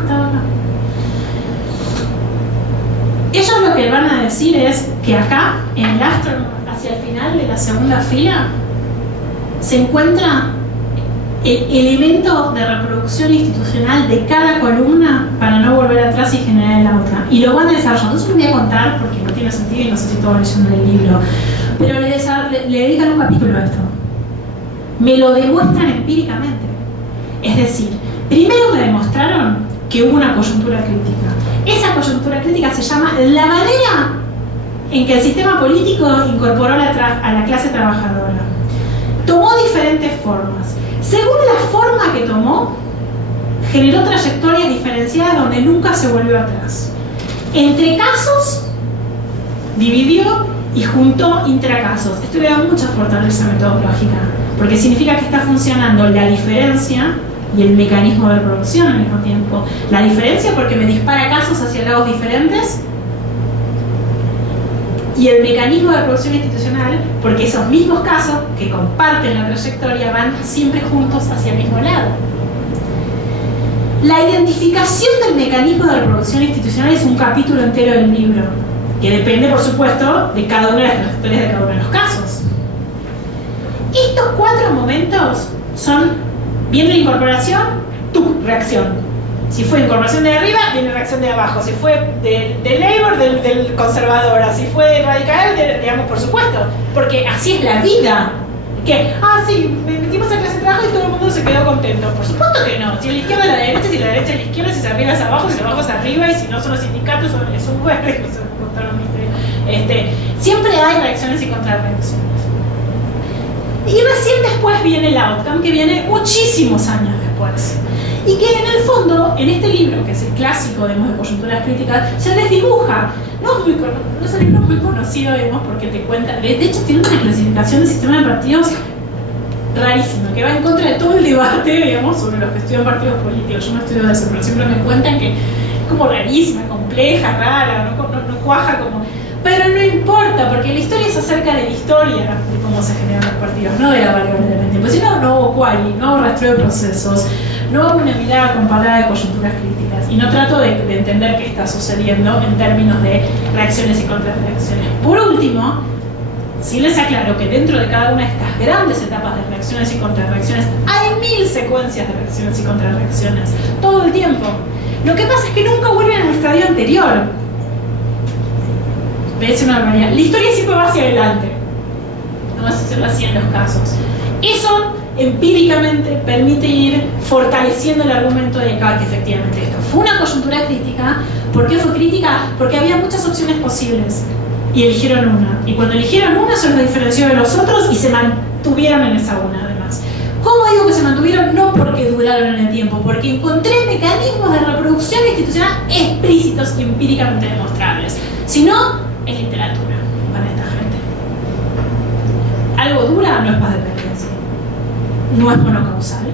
Estaba acá. Ellos lo que van a decir es que acá, en el aftermath, hacia el final de la segunda fila, se encuentra el elemento de reproducción institucional de cada columna para no volver atrás y generar el outcome. Y lo van a desarrollar. No se lo voy a contar porque no tiene sentido y no sé si todos leyendo el libro. Pero le dedican un capítulo a esto. Me lo demuestran empíricamente. Es decir, primero me demostraron que hubo una coyuntura crítica. Esa coyuntura crítica se llama la manera en que el sistema político incorporó a la clase trabajadora. Tomó diferentes formas. Según la forma que tomó, generó trayectorias diferenciadas donde nunca se volvió atrás. Entre casos, dividió y juntó intracasos. Esto le da mucha fortaleza metodológica, porque significa que está funcionando la diferencia y el mecanismo de reproducción al mismo tiempo. La diferencia porque me dispara casos hacia lados diferentes, y el mecanismo de reproducción institucional porque esos mismos casos que comparten la trayectoria van siempre juntos hacia el mismo lado. La identificación del mecanismo de reproducción institucional es un capítulo entero del libro, que depende, por supuesto, de cada una de las trayectorias de cada uno de los casos. Estos 4 momentos son: viene la incorporación, tu reacción. Si fue incorporación de arriba, viene reacción de abajo. Si fue del Labour, del conservador. Si fue radical, digamos, por supuesto. Porque así es la vida. Que, sí, metimos a clase de trabajo y todo el mundo se quedó contento. Por supuesto que no. Si a la izquierda es la derecha, si la derecha es la izquierda, si es arriba es abajo, si abajo es arriba, y si no son los sindicatos, es un Uber. Siempre hay reacciones y contrarreacciones. Y recién después viene el outcome, que viene muchísimos años después. Y que en el fondo, en este libro, que es el clásico de coyunturas críticas, se desdibuja. No es un libro muy conocido, digamos, porque te cuenta. De hecho, tiene una clasificación de sistema de partidos rarísima, que va en contra de todo el debate, digamos, sobre los que estudian partidos políticos. Yo no estudio de eso, pero siempre me cuentan que es como rarísima, compleja, rara, no cuaja como. Pero no importa, porque la historia es acerca de la historia de cómo se generan los partidos, no de la variable dependiente. Pues si no, no hubo query, no hubo rastreo de procesos, no hubo una mirada comparada de coyunturas críticas. Y no trato de entender qué está sucediendo en términos de reacciones y contrarreacciones. Por último, sí les aclaro que dentro de cada una de estas grandes etapas de reacciones y contrarreacciones hay 1000 secuencias de reacciones y contrarreacciones, todo el tiempo. Lo que pasa es que nunca vuelven a un estadio anterior. Es una barbaridad. La historia siempre va hacia adelante. No vas a hacerlo así en los casos. Eso empíricamente permite ir fortaleciendo el argumento de que efectivamente esto fue una coyuntura crítica. ¿Por qué fue crítica? Porque había muchas opciones posibles y eligieron una. Y cuando eligieron una, se los diferenció de los otros y se mantuvieron en esa una, además. ¿Cómo digo que se mantuvieron? No porque duraron en el tiempo, porque encontré mecanismos de reproducción institucional explícitos y empíricamente demostrables. Si no, es literatura para esta gente. Algo dura no es paz de dependencia, no es monocausal,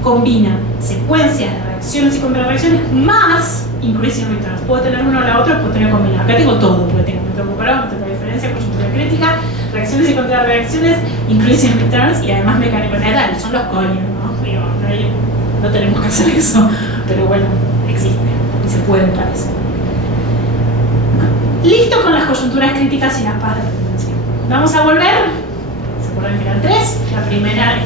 combina secuencias de reacciones y contrarreacciones más increasing returns. Puedo tener uno o la otra, puedo tener combinado. Acá tengo todo, porque tengo método comparado, método de diferencia, coyuntura crítica, reacciones y contrarreacciones, increasing returns y además mecánicos. Son los Collier, ¿no? Digo, no tenemos que hacer eso, pero bueno, existe y se puede, parece. Listo con las coyunturas críticas y la paz de dependencia. Vamos a volver. ¿Se acuerdan que eran 3? La primera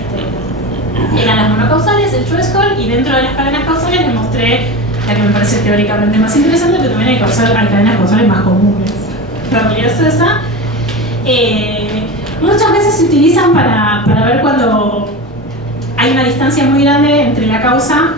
eran las monocausales, el choice call, y dentro de las cadenas causales les mostré la que me parece teóricamente más interesante, pero también hay cadenas causales más comunes. La realidad es esa. Muchas veces se utilizan para ver cuando hay una distancia muy grande entre la causa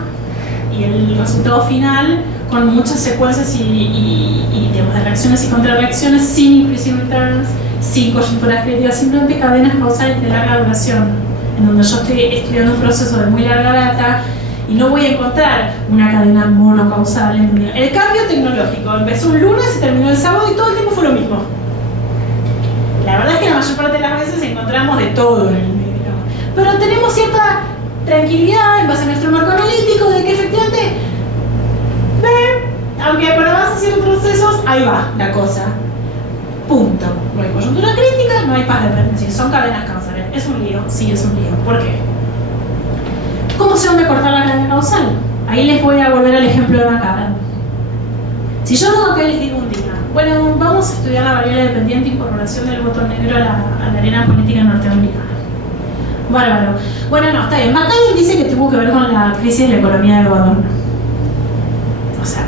y el resultado final, con muchas secuencias y digamos, de reacciones y contrarreacciones sin increasing returns, sin coyunturas críticas, simplemente cadenas causales de larga duración, en donde yo estoy estudiando un proceso de muy larga data y no voy a encontrar una cadena monocausal. El cambio tecnológico empezó un lunes y terminó el sábado y todo el tiempo fue lo mismo. La verdad es que la mayor parte de las veces encontramos de todo en el medio, pero tenemos cierta tranquilidad en base a nuestro marco analítico de que efectivamente aunque por avances y procesos, ahí va la cosa. Punto. No hay coyuntura crítica, no hay paz de dependencia. Son cadenas causales. ¿Es un lío? Sí, es un lío. ¿Por qué? ¿Cómo se dónde cortar la cadena causal? Ahí les voy a volver al ejemplo de Macadam. Si yo vengo acá y les digo un día, bueno, vamos a estudiar la variable dependiente incorporación del voto negro a la arena política norteamericana. Bárbaro. Bueno, no, está bien. Macadam dice que tuvo que ver con la crisis de la economía de Adorno. O sea,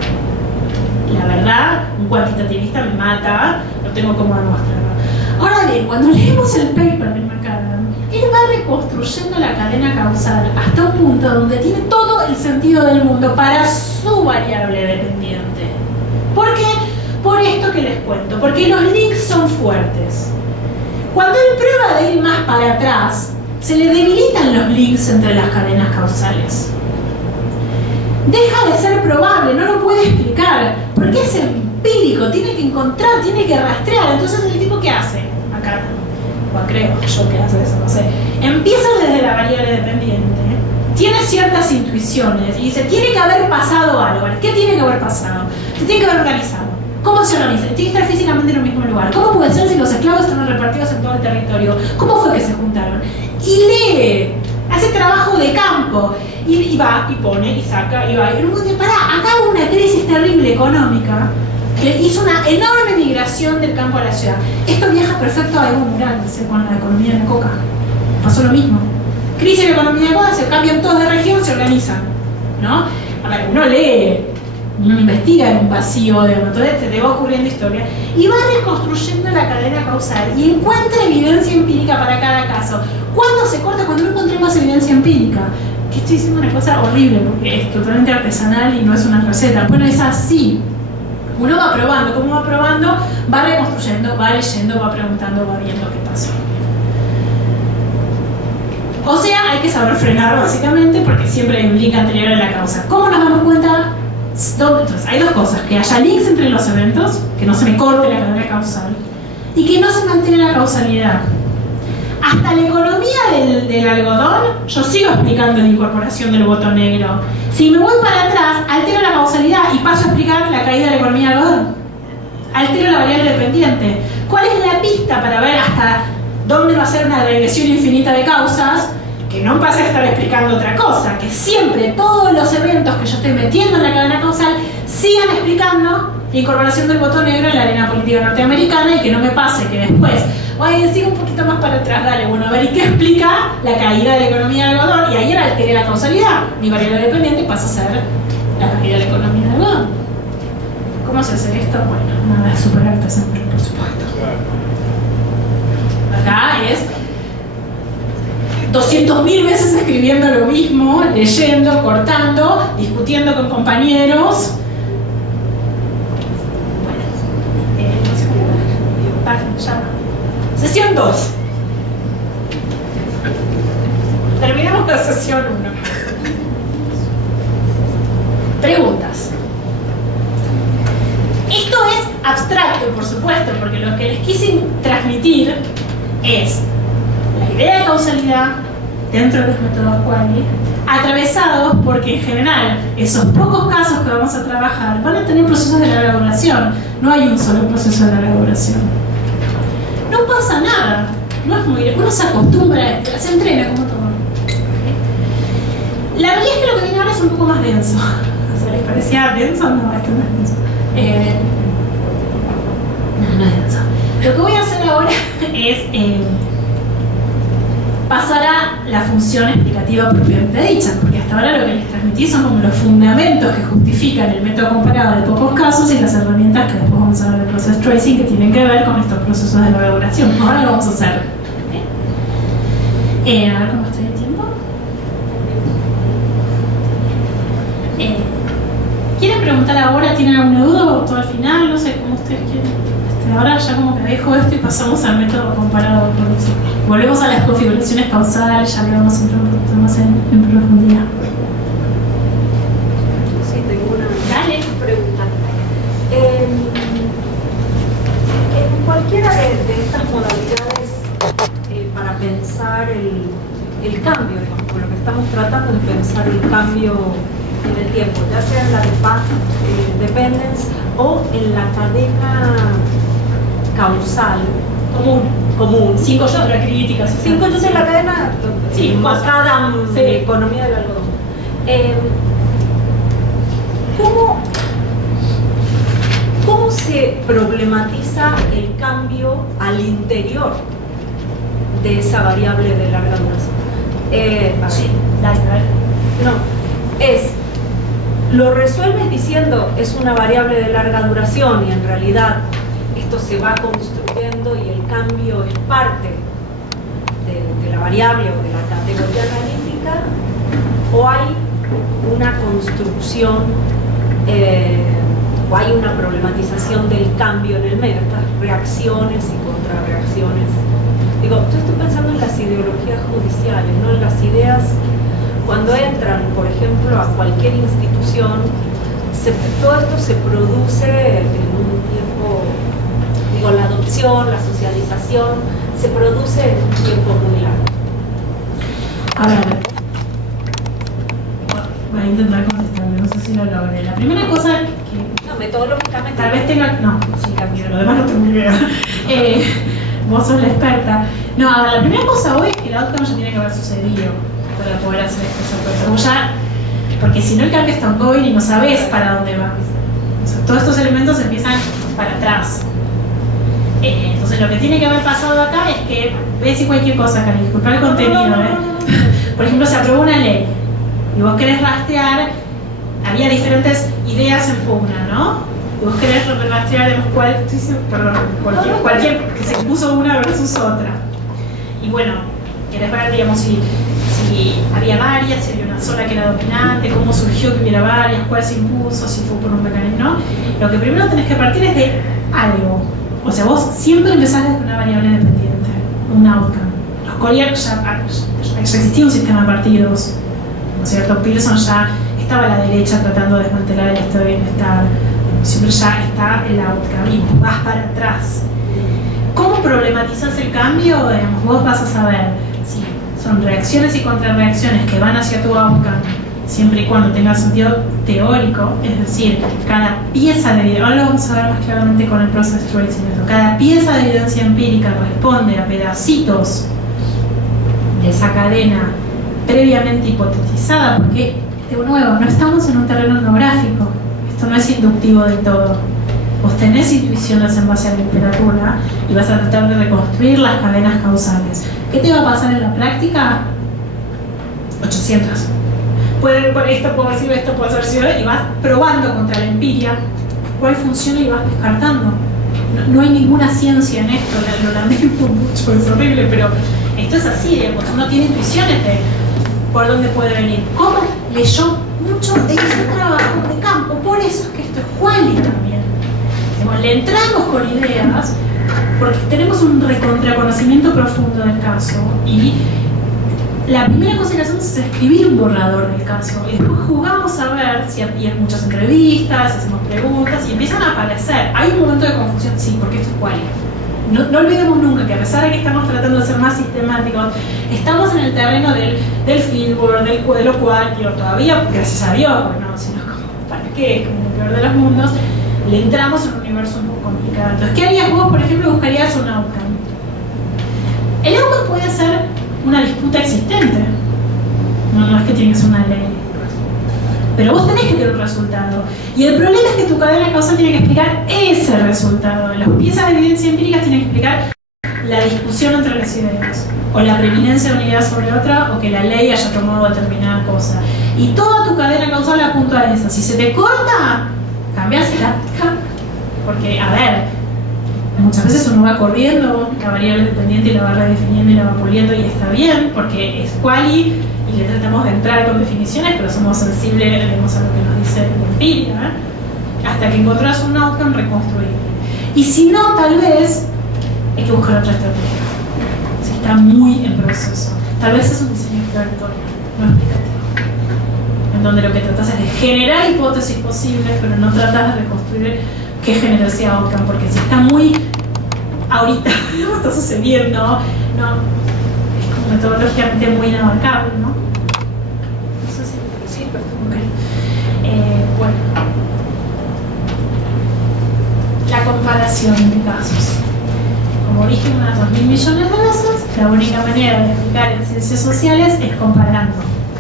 la verdad, un cuantitativista me mata, no tengo cómo demostrarlo. Ahora bien, cuando leemos el paper de Macadam, él va reconstruyendo la cadena causal hasta un punto donde tiene todo el sentido del mundo para su variable dependiente. ¿Por qué? Por esto que les cuento, porque los links son fuertes. Cuando él prueba de ir más para atrás, se le debilitan los links entre las cadenas causales. Deja de ser probable, no lo puede explicar, porque es empírico, tiene que encontrar, tiene que rastrear. Entonces el tipo, ¿qué hace? Acá, o creo yo que hace eso, no sé. Empieza desde la variable dependiente, tiene ciertas intuiciones y dice, tiene que haber pasado algo. ¿Qué tiene que haber pasado? Se tiene que haber organizado. ¿Cómo se organiza? Tiene que estar físicamente en el mismo lugar. ¿Cómo puede ser si los esclavos están repartidos en todo el territorio? ¿Cómo fue que se juntaron? Y lee, hace trabajo de campo. Y va, y pone, y saca, y va. Y luego dice, pará, acá hubo una crisis terrible económica que hizo una enorme migración del campo a la ciudad. Esto viaja perfecto a Evo Morales con la economía de la coca. Pasó lo mismo. Crisis de la economía de la coca, se cambian todos de región, se organizan, ¿no? A ver, uno lee, uno investiga en un vacío, entonces te va ocurriendo historia y va reconstruyendo la cadena causal y encuentra evidencia empírica para cada caso. ¿Cuándo se corta? Cuando no encontremos evidencia empírica. Que estoy diciendo una cosa horrible porque es totalmente artesanal y no es una receta. Bueno, es así. Uno va probando, ¿cómo va probando? Va reconstruyendo, va leyendo, va preguntando, va viendo qué pasó. O sea, hay que saber frenar básicamente porque siempre hay un link anterior a la causa. ¿Cómo nos damos cuenta? Entonces, hay dos cosas: que haya links entre los eventos, que no se me corte la cadena causal, y que no se mantenga la causalidad. Hasta la economía del algodón, yo sigo explicando la incorporación del voto negro. Si me voy para atrás, altero la causalidad y paso a explicar la caída de la economía del algodón. Altero la variable dependiente. ¿Cuál es la pista para ver hasta dónde va a ser una regresión infinita de causas? Que no pase a estar explicando otra cosa, que siempre todos los eventos que yo estoy metiendo en la cadena causal sigan explicando la incorporación del voto negro en la arena política norteamericana y que no me pase que después, oye, sigo un poquito más para atrás, dale, bueno, a ver, ¿y qué explica la caída de la economía del algodón? Y ahí alteré la causalidad. Mi variable dependiente pasa a ser la caída de la economía del algodón. ¿Cómo se hace esto? Bueno, nada, es súper artesanal, por supuesto. Acá es 200.000 veces escribiendo lo mismo, leyendo, cortando, discutiendo con compañeros. Sesión 2. Terminamos la sesión 1. Preguntas. Esto es abstracto, por supuesto, porque lo que les quise transmitir es la idea de causalidad dentro de los métodos quali, atravesados porque en general esos pocos casos que vamos a trabajar van a tener procesos de larga duración. No hay un solo proceso de larga duración. No pasa nada, no es muy, uno se acostumbra, se entrena como todo. La realidad es que lo que viene ahora es un poco más denso. O sea, ¿les parecía denso? No, esto no es denso. No es denso. Lo que voy a hacer ahora es pasar a la función explicativa propiamente dicha, porque hasta ahora lo que les transmití son como los fundamentos que justifican el método comparado de pocos casos y las herramientas que después vamos a ver del process tracing que tienen que ver con estos procesos de larga duración. Ahora lo vamos a hacer. A ver cómo estoy de tiempo. ¿Quieren preguntar ahora? ¿Tienen alguna duda o todo al final? No sé cómo ustedes quieren. Ahora ya como que dejo esto y pasamos al método comparado por eso. Volvemos a las configuraciones causales, ya le vamos a entrar un poquito más en profundidad. Sí, tengo una pregunta. En cualquiera de estas modalidades para pensar el cambio, digamos, por lo que estamos tratando de pensar el cambio en el tiempo, ya sea en la de path dependence o en la cadena causal común. 5 yo de críticas. 5 yo en la cadena macadam de economía del algodón. ¿Cómo se problematiza el cambio al interior de esa variable de larga duración? Lo resuelves diciendo es una variable de larga duración y en realidad esto se va construyendo y el cambio es parte de la variable o de la categoría analítica, o hay una construcción o hay una problematización del cambio en el medio, estas reacciones y contrarreacciones. Digo, yo estoy pensando en las ideologías judiciales, ¿no? En las ideas cuando entran, por ejemplo, a cualquier institución, todo esto se produce en un tiempo, digo, la adopción, la socialización, se produce en un tiempo muy largo. A ver, voy a intentar contestarme, no sé si lo logré. La primera cosa que... No, metodológicamente... Tal vez tenga... No, sí, Camilo, lo demás no tengo ni idea. Vos sos la experta. No, a ver, la primera cosa hoy es que el outcome ya tiene que haber sucedido. para poder hacer esa apuesta. Como ya, porque si no el cambio está ongoing y no sabes para dónde va. O sea, todos estos elementos empiezan para atrás. Entonces lo que tiene que haber pasado acá es que, voy a decir cualquier cosa, Cari, disculpa el contenido, Por ejemplo, se aprobó una ley y vos querés rastrear, había diferentes ideas en pugna, ¿no? Y vos querés rastrear cualquier que se impuso una versus otra. Y bueno, querés ver, digamos, si había varias, si había una sola que era dominante, cómo surgió que hubiera varias, cuál se impuso, si fue por un mecanismo, ¿no? Lo que primero tenés que partir es de algo. O sea, vos siempre empezás desde una variable dependiente, un outcome. Los coreanos ya existía un sistema de partidos, ¿no es cierto? Pearson ya estaba a la derecha tratando de desmantelar el estado de bienestar. Siempre ya está el outcome y vos vas para atrás. ¿Cómo problematizas el cambio? Digamos, vos vas a saber si son reacciones y contrarreacciones que van hacia tu outcome, siempre y cuando tenga sentido teórico, es decir, cada pieza de evidencia, ahora lo vamos a ver más claramente con el process tracing, cada pieza de evidencia empírica responde a pedacitos de esa cadena previamente hipotetizada, porque, de nuevo, no estamos en un terreno etnográfico, esto no es inductivo del todo. Vos tenés intuiciones en base a la literatura y vas a tratar de reconstruir las cadenas causales. ¿Qué te va a pasar en la práctica? 800. Por esto puedo decir esto, puedo hacer y vas probando contra la empiria cuál funciona y vas descartando. No hay ninguna ciencia en esto, lo lamento mucho, es horrible, pero esto es así, digamos, uno tiene intuiciones de por dónde puede venir. ¿Cómo? Leyó mucho de ese trabajo de campo, por eso es que esto es Quali también. Digamos, le entramos con ideas porque tenemos un recontraconocimiento profundo del caso y la primera cosa que hacemos es escribir un borrador del caso y después jugamos a ver si hay muchas entrevistas, hacemos preguntas y empiezan a aparecer. Hay un momento de confusión, sí, porque esto es Quali. No olvidemos nunca que a pesar de que estamos tratando de ser más sistemáticos, estamos en el terreno del fieldwork, de lo cual yo todavía, gracias a Dios, bueno, sino como, ¿para qué? Como el peor de los mundos, le entramos en un universo un poco complicado. Entonces, ¿qué harías vos? Por ejemplo, buscarías un outcome. El outcome puede ser una disputa existente. No es que tiene que ser una ley. Pero vos tenés que tener un resultado. Y el problema es que tu cadena causal tiene que explicar ese resultado. Las piezas de evidencia empírica tienen que explicar la discusión entre las ideas, o la preeminencia de una idea sobre otra, o que la ley haya tomado determinada cosa. Y toda tu cadena causal apunta a esa. Si se te corta, cambiásela. Porque, a ver, muchas veces uno va corriendo la variable dependiente y la va redefiniendo y la va puliendo y está bien, porque es Quali y le tratamos de entrar con definiciones, pero somos sensibles, digamos, a lo que nos dice la empiria, hasta que encontrás un outcome reconstruible. Y si no, tal vez hay que buscar otra estrategia. Si está muy en proceso. Tal vez es un diseño exploratorio, no explicativo, en donde lo que tratas es de generar hipótesis posibles, pero no tratas de reconstruir qué genera ese outcome, porque si está muy ahorita, no está sucediendo, no, es como metodológicamente muy inabarcable, ¿no? No sé si sí, pero okay. Bueno, la comparación de casos. Como dije unas 2.000 millones de veces, la única manera de explicar en ciencias sociales es comparando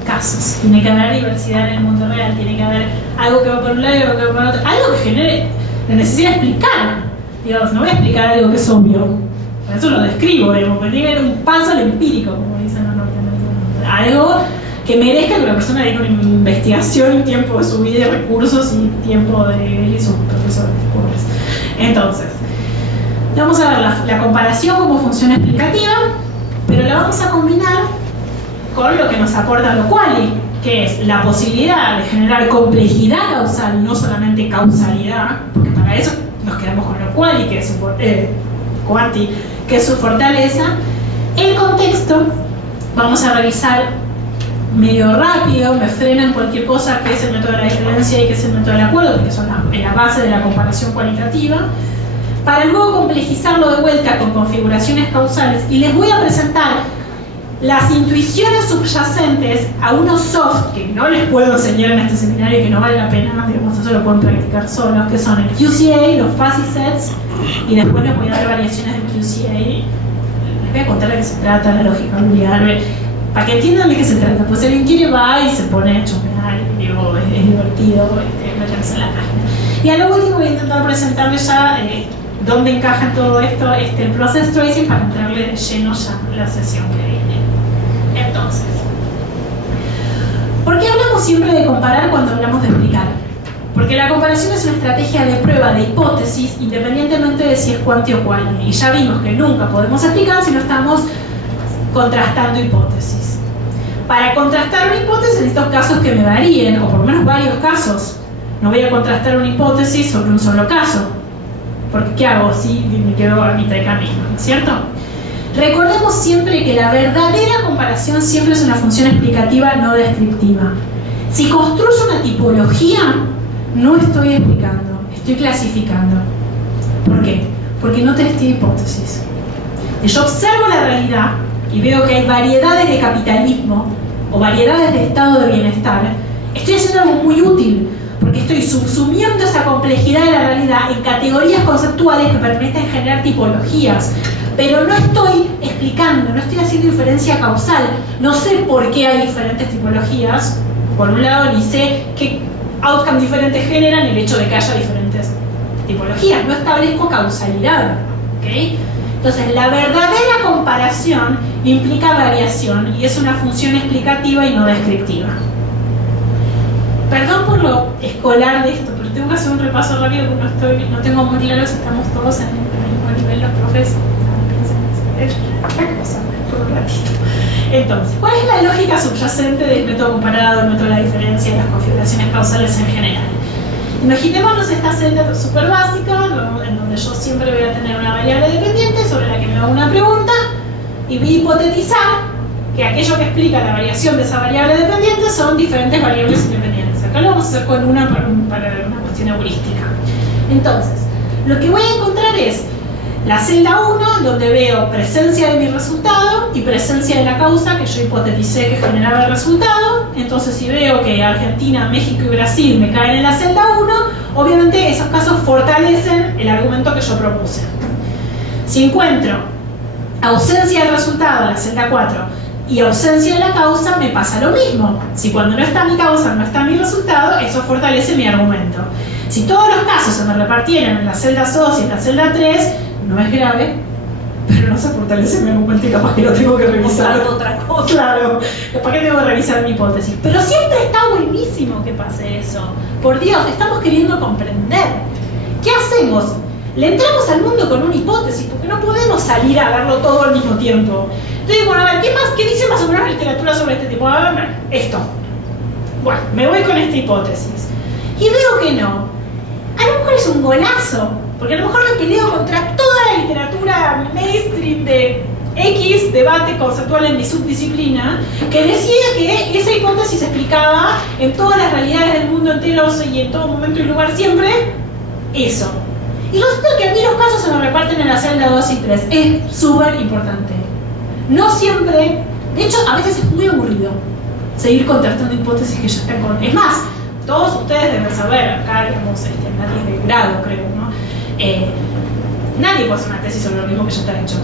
casos. Tiene que haber diversidad en el mundo real, tiene que haber algo que va por un lado y algo que va por otro, algo que genere la necesidad de explicar. Digamos, no voy a explicar algo que es obvio, por eso lo describo, digamos, porque tiene que haber un paso al empírico, como dicen los norteamericanos. Algo que merezca que una persona dedique una investigación y tiempo de su vida y recursos y tiempo de él y sus profesores pobres. Entonces, vamos a ver la comparación como función explicativa, pero la vamos a combinar con lo que nos aporta lo Quali, que es la posibilidad de generar complejidad causal, no solamente causalidad, porque para eso nos quedamos con lo Quali, que es su, Quanti, que es su fortaleza. El contexto, vamos a revisar medio rápido, me frenan cualquier cosa, que es el método de la diferencia y que es el método del acuerdo, porque son la base de la comparación cualitativa, para luego complejizarlo de vuelta con configuraciones causales, y les voy a presentar las intuiciones subyacentes a unos soft que no les puedo enseñar en este seminario y que no vale la pena, digamos, eso lo pueden practicar solos, que son el QCA, los fuzzy sets, y después les voy a dar variaciones del QCA. Les voy a contar de qué se trata, la lógica booleana. para que entiendan de qué se trata. Pues si alguien quiere va y se pone a chusmear, digo, es divertido meterse en la página. Y a lo último voy a intentar presentarles ya dónde encaja en todo esto el process tracing para entrarle de lleno ya en la sesión que viene. Entonces, ¿por qué hablamos siempre de comparar cuando hablamos de explicar? Porque la comparación es una estrategia de prueba de hipótesis independientemente de si es cuanti o quali. Y ya vimos que nunca podemos explicar si no estamos contrastando hipótesis. Para contrastar una hipótesis necesito casos que me varíen, o por lo menos varios casos. No voy a contrastar una hipótesis sobre un solo caso. Porque ¿qué hago si me quedo a mitad de camino? ¿No es cierto? Recordemos siempre que la verdadera comparación siempre es una función explicativa no descriptiva. Si construyo una tipología, no estoy explicando, estoy clasificando. ¿Por qué? Porque no testé hipótesis. Y yo observo la realidad y veo que hay variedades de capitalismo o variedades de estado de bienestar. Estoy haciendo algo muy útil, porque estoy subsumiendo esa complejidad de la realidad en categorías conceptuales que permiten generar tipologías. Pero no estoy explicando, no estoy haciendo inferencia causal. No sé por qué hay diferentes tipologías. Por un lado, ni sé qué outcome diferentes generan el hecho de que haya diferentes tipologías. No establezco causalidad. ¿Okay? Entonces, la verdadera comparación implica variación y es una función explicativa y no descriptiva. Perdón por lo escolar de esto, pero tengo que hacer un repaso rápido porque no tengo muy claro si estamos todos en el mismo nivel los profes. Por un ratito. Entonces, ¿cuál es la lógica subyacente del método comparado, el método de la diferencia y las configuraciones causales en general? Imaginémonos esta celda súper básica, en donde yo siempre voy a tener una variable dependiente sobre la que me hago una pregunta y voy a hipotetizar que aquello que explica la variación de esa variable dependiente son diferentes variables independientes. Acá lo vamos a hacer con una para una cuestión heurística. Entonces, lo que voy a encontrar es la celda 1, donde veo presencia de mi resultado y presencia de la causa que yo hipoteticé que generaba el resultado. Entonces, si veo que Argentina, México y Brasil me caen en la celda 1, obviamente esos casos fortalecen el argumento que yo propuse. Si encuentro ausencia del resultado en la celda 4 y ausencia de la causa, me pasa lo mismo. Si cuando no está mi causa, no está mi resultado, eso fortalece mi argumento. Si todos los casos se me repartieran en la celda 2 y en la celda 3, no es grave, pero no se fortalece mi argumento y capaz que lo tengo que revisar. Otra cosa. Claro, capaz que tengo que revisar mi hipótesis. Pero siempre está buenísimo que pase eso. Por Dios, estamos queriendo comprender. ¿Qué hacemos? Le entramos al mundo con una hipótesis, porque no podemos salir a verlo todo al mismo tiempo. Entonces, bueno, a ver, ¿qué dice más o menos la literatura sobre este tipo? A ver, esto. Bueno, me voy con esta hipótesis. Y veo que no. A lo mejor es un golazo, porque a lo mejor me peleo contra toda la literatura mainstream de X debate conceptual en mi subdisciplina, que decía que esa hipótesis explicaba en todas las realidades del mundo entero y en todo momento y lugar siempre eso. Y resulta que a mí los casos se me reparten en la celda 2 y 3. Es súper importante. No siempre, de hecho a veces es muy aburrido seguir contrastando hipótesis que ya están con... Es más, todos ustedes deben saber, acá digamos, nadie de grado creo, ¿no? Nadie puede hacer una tesis sobre lo mismo que ya está hecho.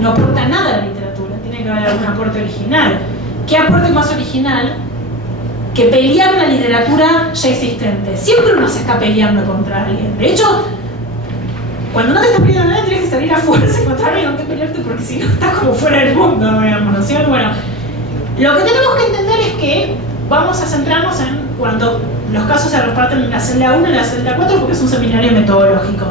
No aporta nada a la literatura, tiene que haber algún aporte original. ¿Qué aporte más original que pelear una literatura ya existente? Siempre uno se está peleando contra alguien. De hecho, cuando no te estás peleando nada, tienes que salir a fuerza y encontrar alguien con que pelearte, porque si no estás como fuera del mundo, digamos, ¿no es cierto? Bueno, lo que tenemos que entender es que vamos a centrarnos en cuando los casos se reparten en la celda 1 y la celda 4, porque es un seminario metodológico.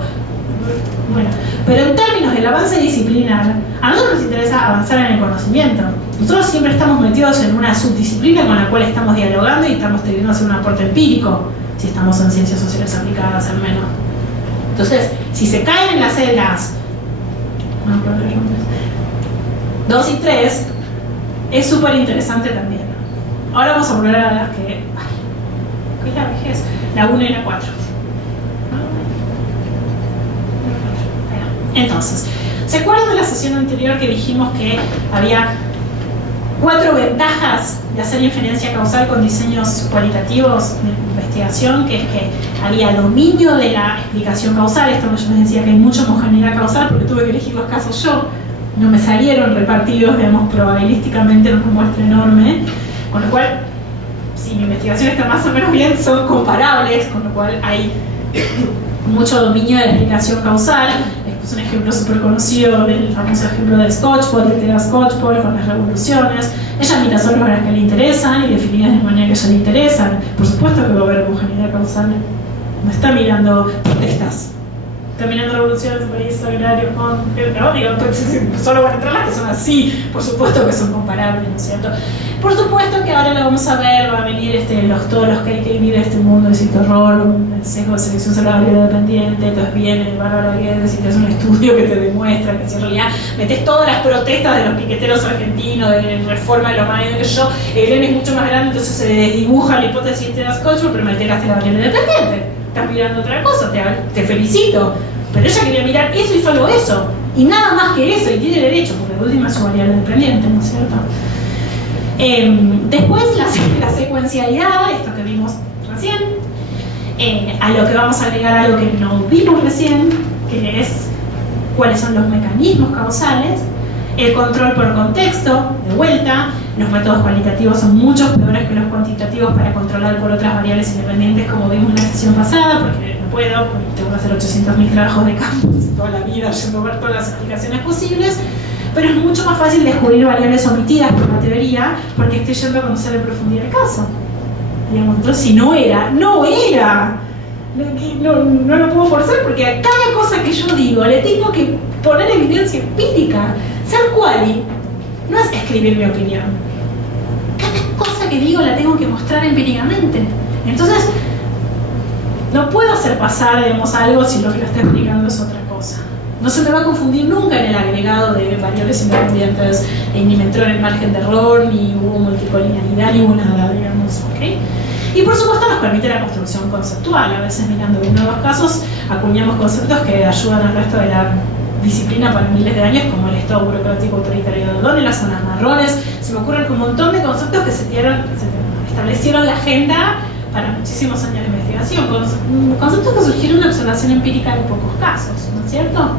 Bueno, pero en términos del avance disciplinar, a nosotros nos interesa avanzar en el conocimiento. Nosotros siempre estamos metidos en una subdisciplina con la cual estamos dialogando y estamos teniendo hacer un aporte empírico, si estamos en ciencias sociales aplicadas al menos. Entonces, si se caen en las celdas 2 y 3, es súper interesante también. Ahora vamos a volver a las que... ¿qué es la vejez? La 1 y la 4. Entonces, ¿se acuerdan de la sesión anterior que dijimos que había 4 ventajas de hacer inferencia causal con diseños cualitativos de investigación? Que es que había dominio de la explicación causal, esto que yo les decía que hay mucha homogeneidad causal porque tuve que elegir los casos yo, no me salieron repartidos, digamos, probabilísticamente en una muestra enorme, con lo cual, si mi investigación está más o menos bien, son comparables, con lo cual hay mucho dominio de explicación causal. Es un ejemplo súper conocido del famoso ejemplo del Skocpol, de Theda Skocpol con las revoluciones. Ella mira solo las que le interesan y definidas de manera que a ella le interesan. Por supuesto que va a haber homogeneidad causal. No está mirando protestas, está mirando revoluciones de países agrarios con... No, digo, solo van a entrar las que son así. Por supuesto que son comparables, ¿no es cierto? Por supuesto que ahora lo vamos a ver, va a venir todos los que vive este mundo de ese terror, el sesgo de selección salarial dependiente. Entonces viene Bárbara Guedes y te hace un estudio que te demuestra que si en realidad metes todas las protestas de los piqueteros argentinos, de reforma de los maridos que yo, el N es mucho más grande, entonces se desdibuja la hipótesis de las cosas, pero me alteraste la variable dependiente. Estás mirando otra cosa, te felicito. Pero ella quería mirar eso y solo eso, y nada más que eso, y tiene derecho, porque de última es su variable dependiente, ¿no es cierto? Después la secuencialidad, esto que vimos recién, a lo que vamos a agregar algo que no vimos recién, que es cuáles son los mecanismos causales, el control por contexto, de vuelta. Los métodos cualitativos son mucho peores que los cuantitativos para controlar por otras variables independientes, como vimos en la sesión pasada, porque no puedo, tengo que hacer 800.000 trabajos de campo toda la vida, yendo a ver todas las explicaciones posibles. Pero es mucho más fácil descubrir variables omitidas por la teoría, porque estoy yendo a conocer en profundidad el caso. Digamos, entonces, si no era. No lo puedo forzar, porque a cada cosa que yo digo le tengo que poner evidencia empírica. Ser quali no es escribir mi opinión. Cada cosa que digo la tengo que mostrar empíricamente. Entonces, no puedo hacer pasar, digamos, algo si lo que lo está explicando es otra cosa. No se me va a confundir nunca en el agregado de variables independientes, ni me entró en el margen de error, ni hubo multicolinealidad, ni hubo nada, digamos, ¿ok? Y por supuesto nos permite la construcción conceptual. A veces mirando uno o dos casos, acuñamos conceptos que ayudan al resto de la disciplina para miles de años, como el estado burocrático autoritario de Odón y las zonas marrones. Se me ocurren un montón de conceptos que se establecieron la agenda para muchísimos años de investigación, conceptos que surgieron de observación empírica en pocos casos, ¿no es cierto?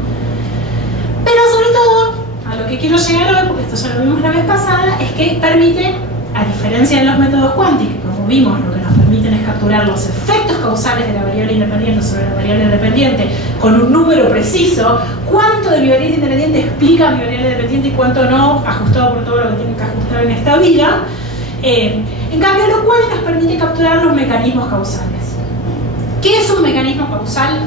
Pero sobre todo, a lo que quiero llegar hoy, porque esto ya lo vimos la vez pasada, es que permite, a diferencia de los métodos cuánticos, como vimos, lo que nos permiten es capturar los efectos causales de la variable independiente sobre la variable dependiente con un número preciso, cuánto de mi variable independiente explica mi variable dependiente y cuánto no, ajustado por todo lo que tiene que ajustar en esta vida. En cambio, lo cual nos permite capturar los mecanismos causales. ¿Qué es un mecanismo causal?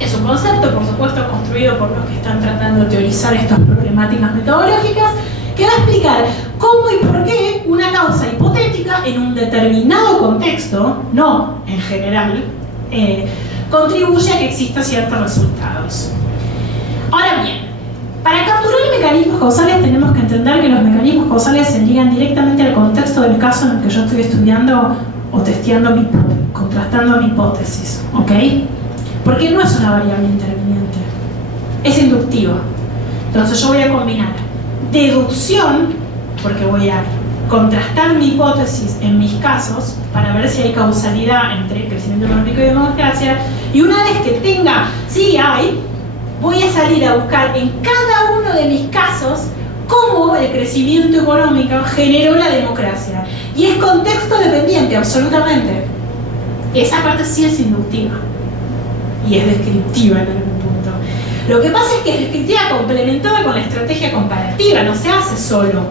Es un concepto, por supuesto, construido por los que están tratando de teorizar estas problemáticas metodológicas, que va a explicar cómo y por qué una causa hipotética en un determinado contexto, no en general, contribuye a que existan ciertos resultados. Ahora bien, para capturar mecanismos causales tenemos que entender que los mecanismos causales se ligan directamente al contexto del caso en el que yo estoy estudiando o testeando, contrastando mi hipótesis, ¿ok? Porque no es una variable interviniente, es inductiva. Entonces yo voy a combinar deducción, porque voy a contrastar mi hipótesis en mis casos para ver si hay causalidad entre crecimiento económico y democracia, y una vez que tenga, sí hay, voy a salir a buscar en cada uno de mis casos cómo el crecimiento económico generó la democracia. Y es contexto dependiente, absolutamente. Esa parte sí es inductiva y es descriptiva en algún punto. Lo que pasa es que es descriptiva complementada con la estrategia comparativa, no se hace solo.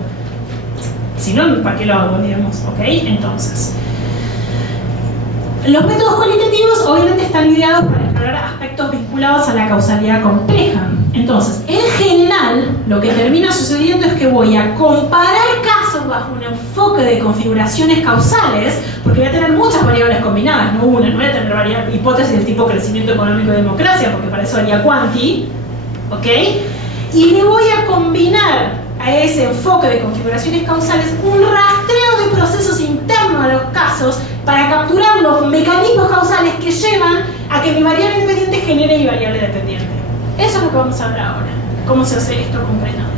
Si no, ¿para qué lo hago, digamos? ¿Ok? Entonces, los métodos cualitativos obviamente están ideados para explorar aspectos vinculados a la causalidad compleja. Entonces, en general, lo que termina sucediendo es que voy a comparar casos bajo un enfoque de configuraciones causales, porque voy a tener muchas variables combinadas, no una, no voy a tener hipótesis del tipo crecimiento económico y democracia, porque para eso haría quanti, ¿ok? Y me voy a combinar a ese enfoque de configuraciones causales un rastreo de procesos internos a los casos para capturar los mecanismos causales que llevan a que mi variable independiente genere mi variable dependiente. Eso es lo que vamos a ver ahora, cómo se hace esto concretamente.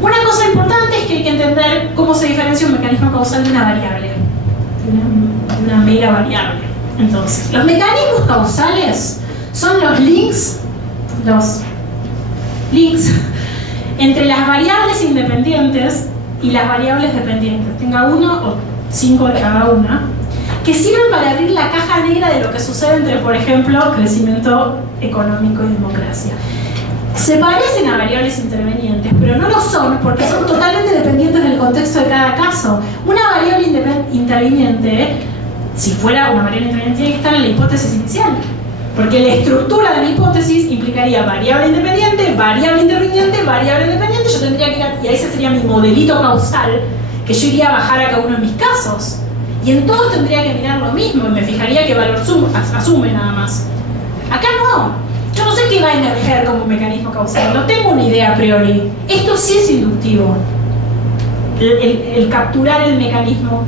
Una cosa importante es que hay que entender cómo se diferencia un mecanismo causal de una variable, de una mera variable. Entonces, los mecanismos causales son los links entre las variables independientes y las variables dependientes, tenga uno o 5 de cada una, que sirven para abrir la caja negra de lo que sucede entre, por ejemplo, crecimiento económico y democracia. Se parecen a variables intervenientes, pero no lo son porque son totalmente dependientes del contexto de cada caso. Una variable interviniente, si fuera una variable interviniente, tiene que estar en la hipótesis inicial, porque la estructura de la hipótesis implicaría variable independiente, variable interviniente, variable dependiente. Yo tendría que ir y ese sería mi modelito causal que yo iría a bajar a cada uno de mis casos. Y en todos tendría que mirar lo mismo y me fijaría qué valor asume nada más. Acá no. Yo no sé qué va a emerger como mecanismo causal. No tengo una idea a priori. Esto sí es inductivo. El capturar el mecanismo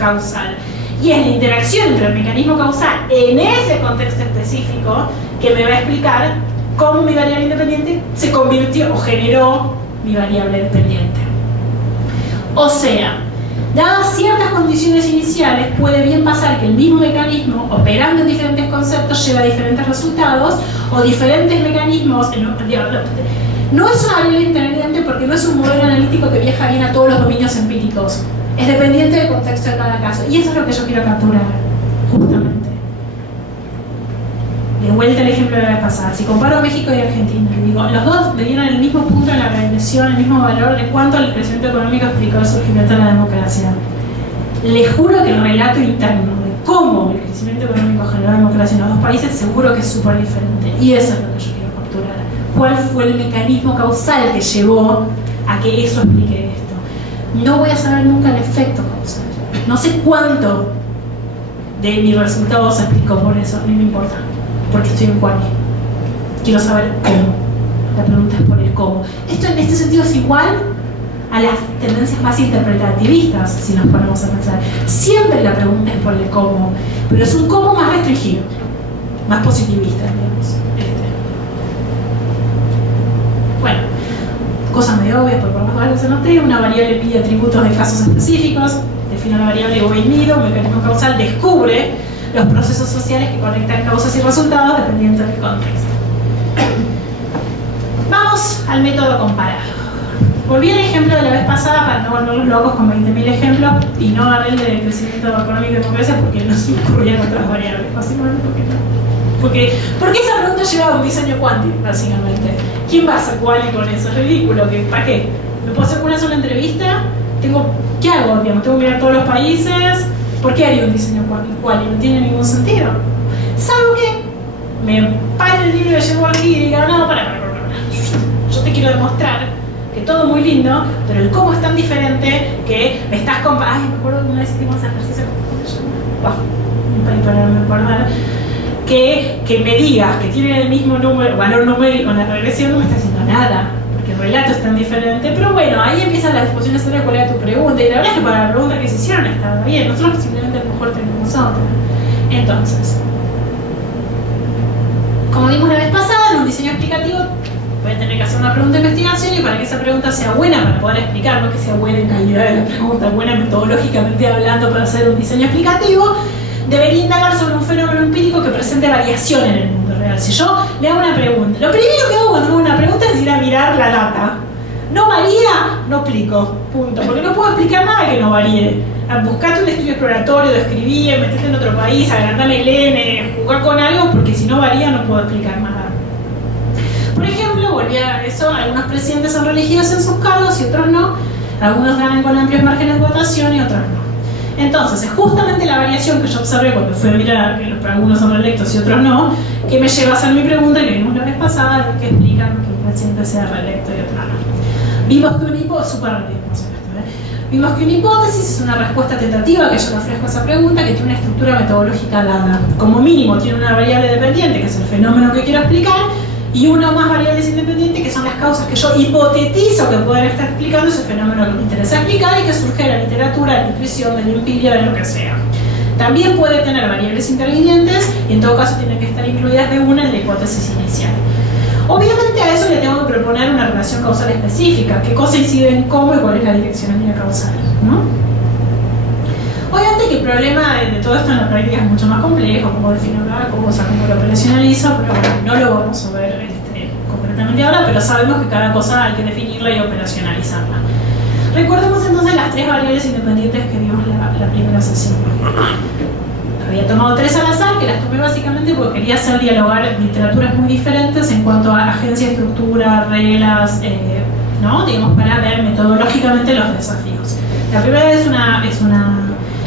causal. Y es la interacción entre el mecanismo causal en ese contexto específico que me va a explicar cómo mi variable independiente se convirtió o generó mi variable dependiente. O sea, dadas ciertas condiciones iniciales, puede bien pasar que el mismo mecanismo, operando en diferentes conceptos, lleva a diferentes resultados, o diferentes mecanismos. No es una variable interviniente porque no es un modelo analítico que viaja bien a todos los dominios empíricos. Es dependiente del contexto de cada caso. Y eso es lo que yo quiero capturar, justamente. De vuelta al ejemplo de la vez pasada. Si comparo México y Argentina, digo, los dos me dieron el mismo punto en la regresión, el mismo valor de cuánto el crecimiento económico explicó el surgimiento de la democracia. Les juro que el relato interno de cómo el crecimiento económico generó la democracia en los dos países seguro que es súper diferente. Y eso es lo que yo quiero capturar. ¿Cuál fue el mecanismo causal que llevó a que eso explique esto? No voy a saber nunca el efecto causal. No sé cuánto de mi resultado se explicó por eso, a mí me importa, porque estoy en Quali. Quiero saber cómo. La pregunta es por el cómo. Esto en este sentido es igual a las tendencias más interpretativistas, si nos ponemos a pensar. Siempre la pregunta es por el cómo, pero es un cómo más restringido, más positivista, digamos. Bueno, cosa medio obvia, por más variables anoté, una variable pide atributos de casos específicos, define una variable o mido, un mecanismo causal descubre los procesos sociales que conectan causas y resultados dependiendo del contexto. Vamos al método comparado. Volví al ejemplo de la vez pasada para no volverlos locos con 20.000 ejemplos y no agarré el de crecimiento económico y democracia porque no se me ocurrían otras variables, básicamente porque esa pregunta lleva a un diseño cuántico, básicamente. ¿Quién va a hacer quali con eso? Es ridículo. ¿Para qué? ¿Me puedo hacer una sola entrevista? ¿Qué hago? Digamos, tengo que mirar todos los países. ¿Por qué haría un diseño quali? No tiene ningún sentido. Salvo que me pare el libro y lo llevo aquí y diga, no, para. Yo te quiero demostrar que todo muy lindo, pero el cómo es tan diferente que me estás comparando. Ay, me acuerdo que una vez hicimos ejercicio para me acordar. Que me digas que tiene el mismo valor numérico en la regresión no me está haciendo nada, porque el relato es tan diferente. Pero bueno, ahí empiezan las discusiones sobre cuál era tu pregunta, y la verdad es que para la pregunta que se hicieron estaba bien, nosotros simplemente a lo mejor tenemos otra. Entonces, como vimos la vez pasada, en un diseño explicativo voy a tener que hacer una pregunta de investigación, y para que esa pregunta sea buena para poder explicar, no que sea buena en calidad de la pregunta, buena metodológicamente hablando para hacer un diseño explicativo, debería indagar sobre un fenómeno empírico que presente variación en el mundo real. Si yo le hago una pregunta, lo primero que hago cuando hago una pregunta es ir a mirar la data. ¿No varía? No explico. Punto. Porque no puedo explicar nada que no varíe. Buscate un estudio exploratorio, describí, metete en otro país, agrandame el N, jugar con algo, porque si no varía no puedo explicar nada. Por ejemplo, volví a eso, algunos presidentes son reelegidos en sus cargos y otros no. Algunos ganan con amplios márgenes de votación y otros no. Entonces, es justamente la variación que yo observé cuando fui a mirar que algunos son reelectos y otros no, que me lleva a hacer mi pregunta que vimos la vez pasada, que explican que un presidente sea reelecto y otro no. Vimos que vimos que una hipótesis es una respuesta tentativa que yo le ofrezco a esa pregunta que tiene una estructura metodológica dada. Como mínimo tiene una variable dependiente, que es el fenómeno que quiero explicar, y una o más variables independientes que son las causas que yo hipotetizo que pueden estar explicando ese fenómeno que me interesa explicar y que surge de la literatura, de la intuición, de la empiria, de lo que sea. También puede tener variables intervinientes y en todo caso tienen que estar incluidas de una en la hipótesis inicial. Obviamente a eso le tengo que proponer una relación causal específica, qué cosa incide en cómo y cuál es la dirección en la causal, ¿no? Obviamente supuesto que el problema de todo esto en la práctica es mucho más complejo, cómo defino cada cosa, cómo lo operacionalizo, pero bueno, no lo vamos a ver concretamente ahora, pero sabemos que cada cosa hay que definirla y operacionalizarla. Recordemos entonces las tres variables independientes que vimos la primera sesión. Había tomado 3 al azar, que las tomé básicamente porque quería hacer dialogar literaturas muy diferentes en cuanto a agencia, estructura, reglas, ¿no? Digamos, para ver metodológicamente los desafíos. La primera es una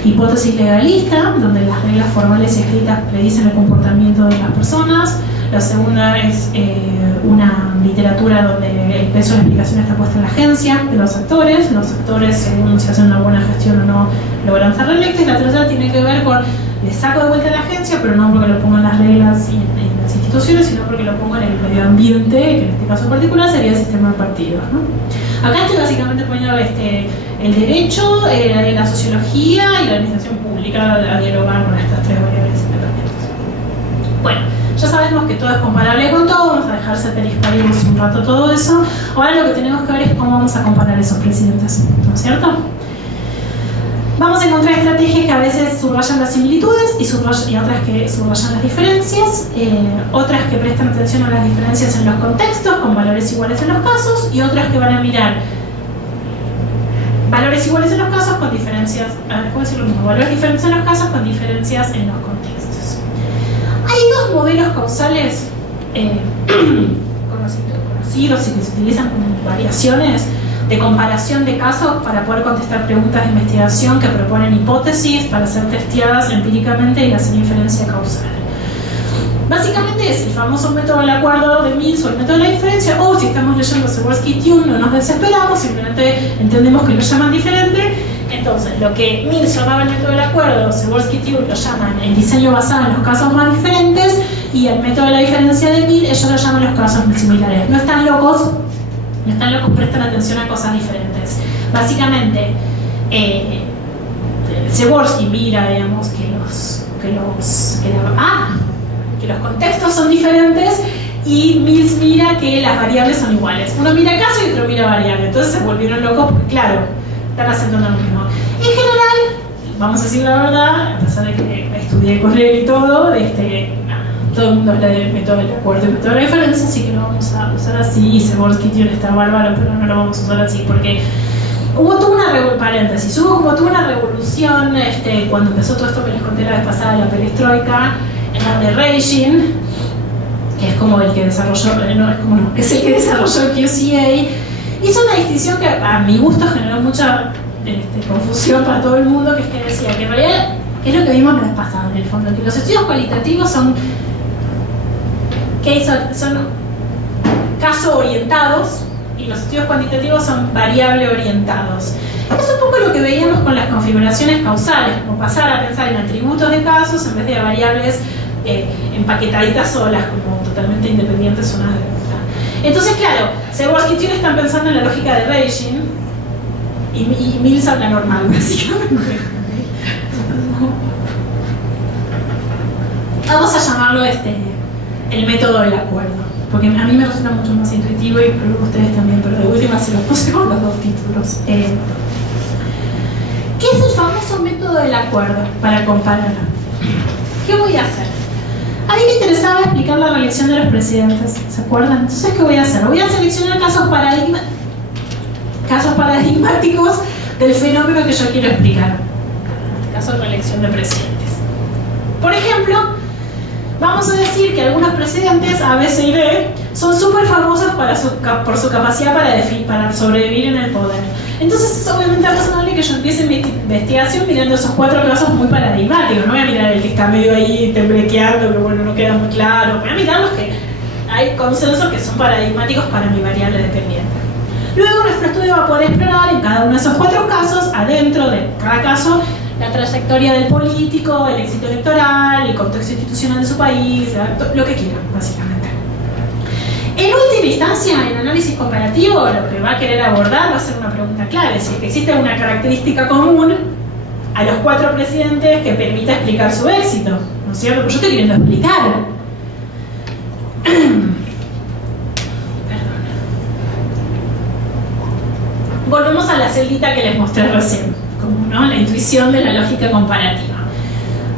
hipótesis legalista, donde las reglas formales y escritas predicen el comportamiento de las personas. La segunda es una literatura donde el peso de la explicación está puesto en la agencia de los actores. Los actores, según si hacen una buena gestión o no, logran ser reelectos. La tercera tiene que ver con le saco de vuelta a la agencia, pero no porque lo pongo en las reglas y en las instituciones, sino porque lo pongo en el medio ambiente, que en este caso particular sería el sistema de partidos, ¿no? Acá estoy básicamente poniendo el derecho, la sociología y la administración pública a dialogar con estas tres variables independientes. Bueno, ya sabemos que todo es comparable con todo, vamos a dejar ceteris paribus un rato todo eso. Ahora lo que tenemos que ver es cómo vamos a comparar esos presidentes, ¿no es cierto? Vamos a encontrar estrategias que a veces subrayan las similitudes y otras que subrayan las diferencias, otras que prestan atención a las diferencias en los contextos, con valores iguales en los casos, y otras que van a mirar valores iguales en los casos con diferencias, ¿puedo decir lo mismo? Valores diferentes en los casos con diferencias en los contextos. Hay dos modelos causales conocidos y que se utilizan como variaciones de comparación de casos para poder contestar preguntas de investigación que proponen hipótesis para ser testeadas empíricamente y hacer inferencia causal. Básicamente es el famoso método del acuerdo de Mills o el método de la diferencia, o si estamos leyendo Przeworski-Tune no nos desesperamos, simplemente entendemos que lo llaman diferente. Entonces, lo que Mills llamaba el método del acuerdo, Przeworski-Tune lo llaman el diseño basado en los casos más diferentes, y el método de la diferencia de Mills, ellos lo llaman los casos similares. No están locos, prestan atención a cosas diferentes. Básicamente, Przeworski mira, digamos, que los contextos son diferentes, y Mills mira que las variables son iguales. Uno mira caso y otro mira variable. Entonces se volvieron locos porque, claro, están haciendo lo mismo. En general, vamos a decir la verdad, a pesar de que estudié con él y todo, todo el mundo habla del método del acuerdo y método de la diferencia, así que lo vamos a usar así. Y Przeworski-Tune está bárbaro, pero no lo vamos a usar así porque hubo toda una revolución cuando empezó todo esto que les conté la vez pasada, la perestroika, de Reijin, que es como el que desarrolló, es el que desarrolló el QCA. Hizo una distinción que a mi gusto generó mucha confusión para todo el mundo, que es que decía que en realidad, que es lo que vimos la vez pasada en el fondo, que los estudios cualitativos son caso orientados y los estudios cuantitativos son variable orientados. Es un poco lo que veíamos con las configuraciones causales, como pasar a pensar en atributos de casos en vez de variables empaquetaditas solas, como totalmente independientes unas de otras. Entonces, claro, Przeworski-Tune están pensando en la lógica de Reijin y Mills habla normal, básicamente. Vamos a llamarlo el método del acuerdo, porque a mí me resulta mucho más intuitivo y creo que ustedes también, pero de última se los puse con los dos títulos. ¿Qué es el famoso método del acuerdo para comparar? ¿Qué voy a hacer? A mí me interesaba explicar la reelección de los presidentes, ¿se acuerdan? Entonces, ¿qué voy a hacer? Voy a seleccionar casos paradigmáticos del fenómeno que yo quiero explicar. En este caso, reelección de presidentes. Por ejemplo, vamos a decir que algunos presidentes, A, B, C y D, son súper famosos por su capacidad para sobrevivir en el poder. Entonces es obviamente razonable que yo empiece mi investigación mirando esos 4 casos muy paradigmáticos. No voy a mirar el que está medio ahí temblequeando, que bueno, no queda muy claro. Voy a mirar los que hay consenso que son paradigmáticos para mi variable dependiente. Luego nuestro estudio va a poder explorar en cada uno de esos 4 casos, adentro de cada caso, la trayectoria del político, el éxito electoral, el contexto institucional de su país, lo que quieran, básicamente. En última instancia, en análisis comparativo, lo que va a querer abordar va a ser una pregunta clave: si existe una característica común a los 4 presidentes que permita explicar su éxito, ¿no es cierto? Pero yo estoy queriendo explicar. Volvemos a la celdita que les mostré recién. como, ¿no?, la intuición de la lógica comparativa.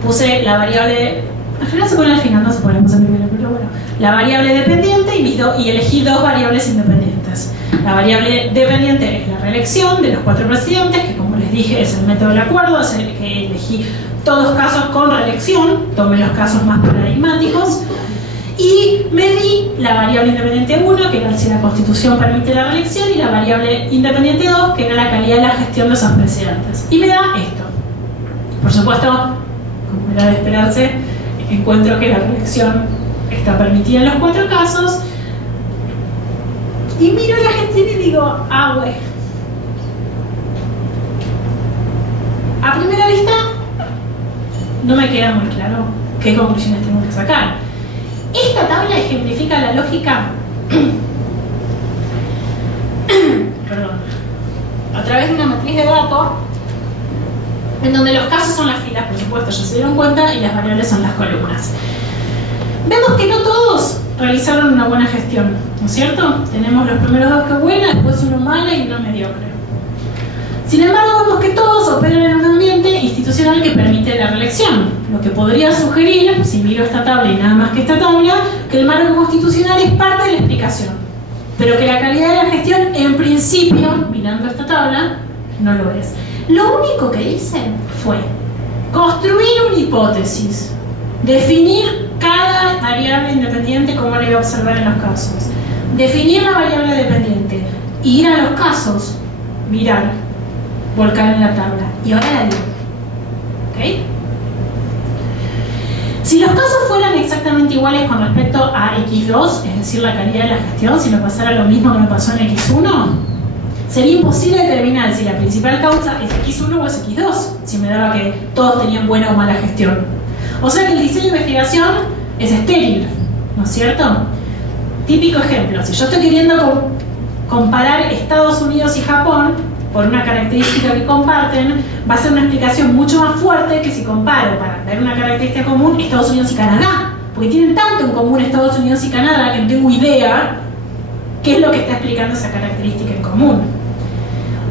Puse la variable, en general se pone al final, no se pone primero, pero bueno, la variable dependiente y elegí dos variables independientes. La variable dependiente es la reelección de los 4 presidentes, que como les dije es el método del acuerdo, es el que elegí todos casos con reelección, tomé los casos más paradigmáticos, y medí la variable independiente 1, que era si la Constitución permite la reelección, y la variable independiente 2, que era la calidad de la gestión de esos presidentes. Y me da esto. Por supuesto, como era de esperarse, encuentro que la reelección está permitida en los 4 casos, y miro a la Argentina y digo, güey. A primera vista, no me queda muy claro qué conclusiones tengo que sacar. Esta tabla ejemplifica la lógica perdón, a través de una matriz de datos en donde los casos son las filas, por supuesto, ya se dieron cuenta, y las variables son las columnas. Vemos que no todos realizaron una buena gestión, ¿no es cierto? Tenemos los primeros 2 que buena, después uno mala y uno mediocre. Sin embargo, vemos que todos operan en un ambiente institucional que permite la reelección, lo que podría sugerir, si miro esta tabla y nada más que esta tabla, que el marco constitucional es parte de la explicación, pero que la calidad de la gestión, en principio, mirando esta tabla, no lo es. Lo único que hice fue construir una hipótesis, definir cada variable independiente como la iba a observar en los casos, definir la variable dependiente, ir a los casos, mirar, volcar en la tabla, y ahora la digo. ¿Ok? Si los casos fueran exactamente iguales con respecto a X2, es decir, la calidad de la gestión, si me pasara lo mismo que me pasó en X1, sería imposible determinar si la principal causa es X1 o es X2, si me daba que todos tenían buena o mala gestión. O sea que el diseño de investigación es estéril, ¿no es cierto? Típico ejemplo, si yo estoy queriendo comparar Estados Unidos y Japón por una característica que comparten, va a ser una explicación mucho más fuerte que si comparo, para ver una característica común, Estados Unidos y Canadá, porque tienen tanto en común Estados Unidos y Canadá que no tengo idea qué es lo que está explicando esa característica en común.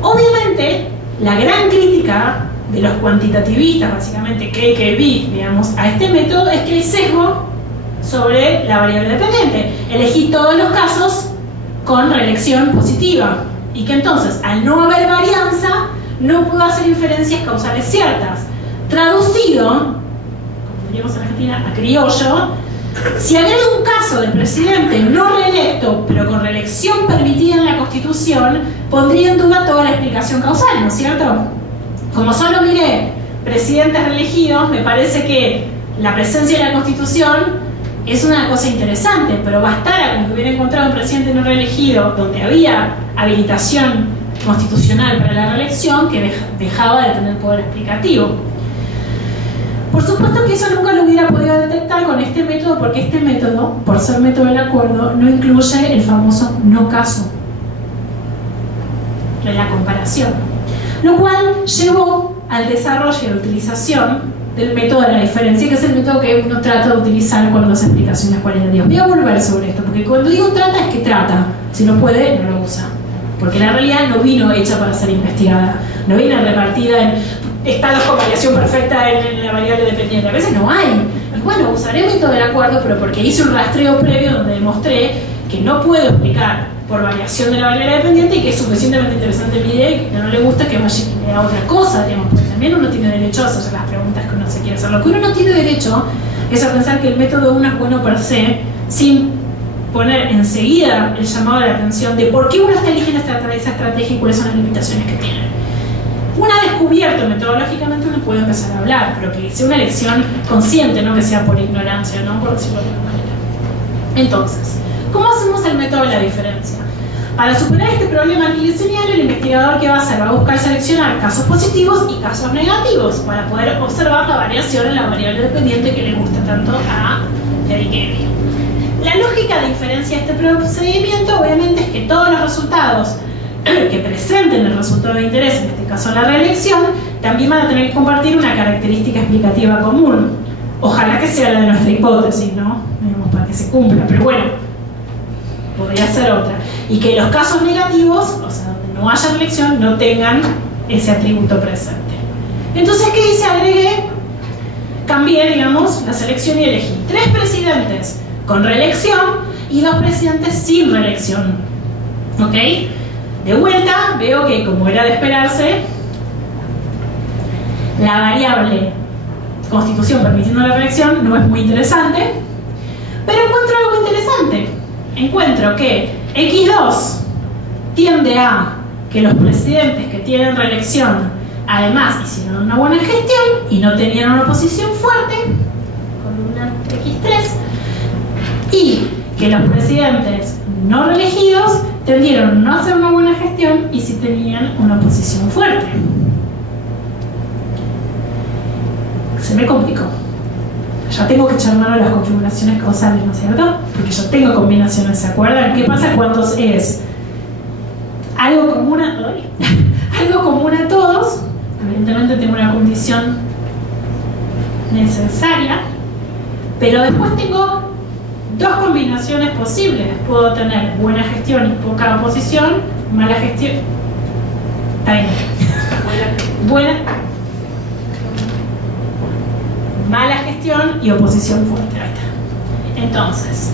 Obviamente, la gran crítica de los cuantitativistas, básicamente KKB, digamos, a este método es que hay sesgo sobre la variable dependiente. Elegí todos los casos con reelección positiva, y que entonces, al no haber varianza, no puedo hacer inferencias causales ciertas. Traducido, como diríamos en Argentina, a criollo, si agrego un caso de presidente no reelecto, pero con reelección permitida en la Constitución, pondría en duda toda la explicación causal, ¿no es cierto? Como solo miré presidentes reelegidos, me parece que la presencia de la Constitución es una cosa interesante, pero bastara con que hubiera encontrado un presidente no reelegido donde había habilitación constitucional para la reelección que dejaba de tener poder explicativo. Por supuesto que eso nunca lo hubiera podido detectar con este método, porque este método, por ser método del acuerdo, no incluye el famoso no caso de la comparación, lo cual llevó al desarrollo y a la utilización del método de la diferencia, que es el método que uno trata de utilizar cuando hace explicaciones cualitativas. Voy a volver sobre esto, porque cuando digo trata es que trata, si no puede, no lo usa, porque la realidad no vino hecha para ser investigada, no viene repartida en estados con variación perfecta en la variable dependiente, a veces no hay. Bueno, usaré el método del acuerdo, pero porque hice un rastreo previo donde demostré que no puedo explicar por variación de la variable dependiente y que es suficientemente interesante mi idea y que no le gusta que vaya a otra cosa, digamos, porque también uno tiene derecho a hacer las preguntas que uno se quiere hacer. Lo que uno no tiene derecho es a pensar que el método 1 es bueno per se, sin poner enseguida el llamado de la atención de por qué uno está eligiendo esa estrategia y cuáles son las limitaciones que tiene. Una vez cubierto metodológicamente uno puede empezar a hablar, pero que sea una elección consciente, no que sea por ignorancia, ¿no? Por decirlo de alguna manera. Entonces, ¿cómo hacemos el método de la diferencia? Para superar este problema que les señalo, el investigador ¿qué va a hacer? Va a buscar seleccionar casos positivos y casos negativos para poder observar la variación en la variable dependiente que le gusta tanto a Derrick. La lógica de diferencia de este procedimiento obviamente es que todos los resultados que presenten el resultado de interés, en este caso la reelección, también van a tener que compartir una característica explicativa común. Ojalá que sea la de nuestra hipótesis, ¿no? Digamos, para que se cumpla, pero bueno, podría ser otra. Y que los casos negativos, o sea, donde no haya reelección, no tengan ese atributo presente. Entonces, ¿qué hice? Agregué, cambié, digamos, la selección y elegí 3 presidentes con reelección y 2 presidentes sin reelección. ¿Ok? De vuelta, veo que, como era de esperarse, la variable Constitución permitiendo la reelección no es muy interesante, pero encuentro algo interesante. Encuentro que X2 tiende a que los presidentes que tienen reelección además hicieron una buena gestión y no tenían una oposición fuerte, con una X3, y que los presidentes no reelegidos tendieron a no hacer una buena gestión y sí tenían una oposición fuerte. Se me complicó. Ya tengo que echar mano a las configuraciones causales, ¿no es cierto? Porque yo tengo combinaciones, ¿se acuerdan? ¿Qué pasa cuando es algo común algo común a todos? Evidentemente tengo una condición necesaria, pero después tengo 2 combinaciones posibles. Puedo tener buena gestión y poca oposición, mala gestión. Está bien. Mala gestión y oposición fuerte. Ahí está. Entonces,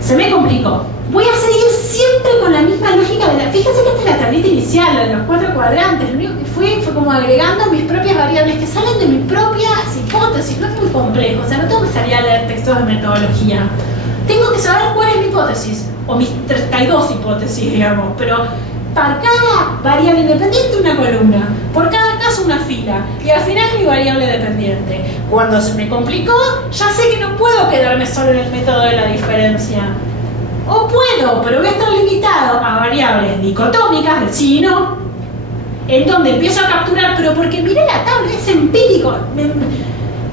se me complicó. Voy a seguir siempre con la misma lógica de la... Fíjense que esta es la tablita inicial, la de los 4 cuadrantes. Lo único que fue como agregando mis propias variables que salen de mi propia hipótesis. No es muy complejo, o sea, no tengo que salir a leer textos de metodología. Tengo que saber cuál es mi hipótesis, o mis 32 hipótesis, digamos, pero para cada variable independiente una columna, por cada caso una fila, y al final mi variable dependiente. Cuando se me complicó, ya sé que no puedo quedarme solo en el método de la diferencia. O puedo, pero voy a estar limitado a variables dicotómicas de sí y no, en donde empiezo a capturar, pero porque miré la tabla, es empírico.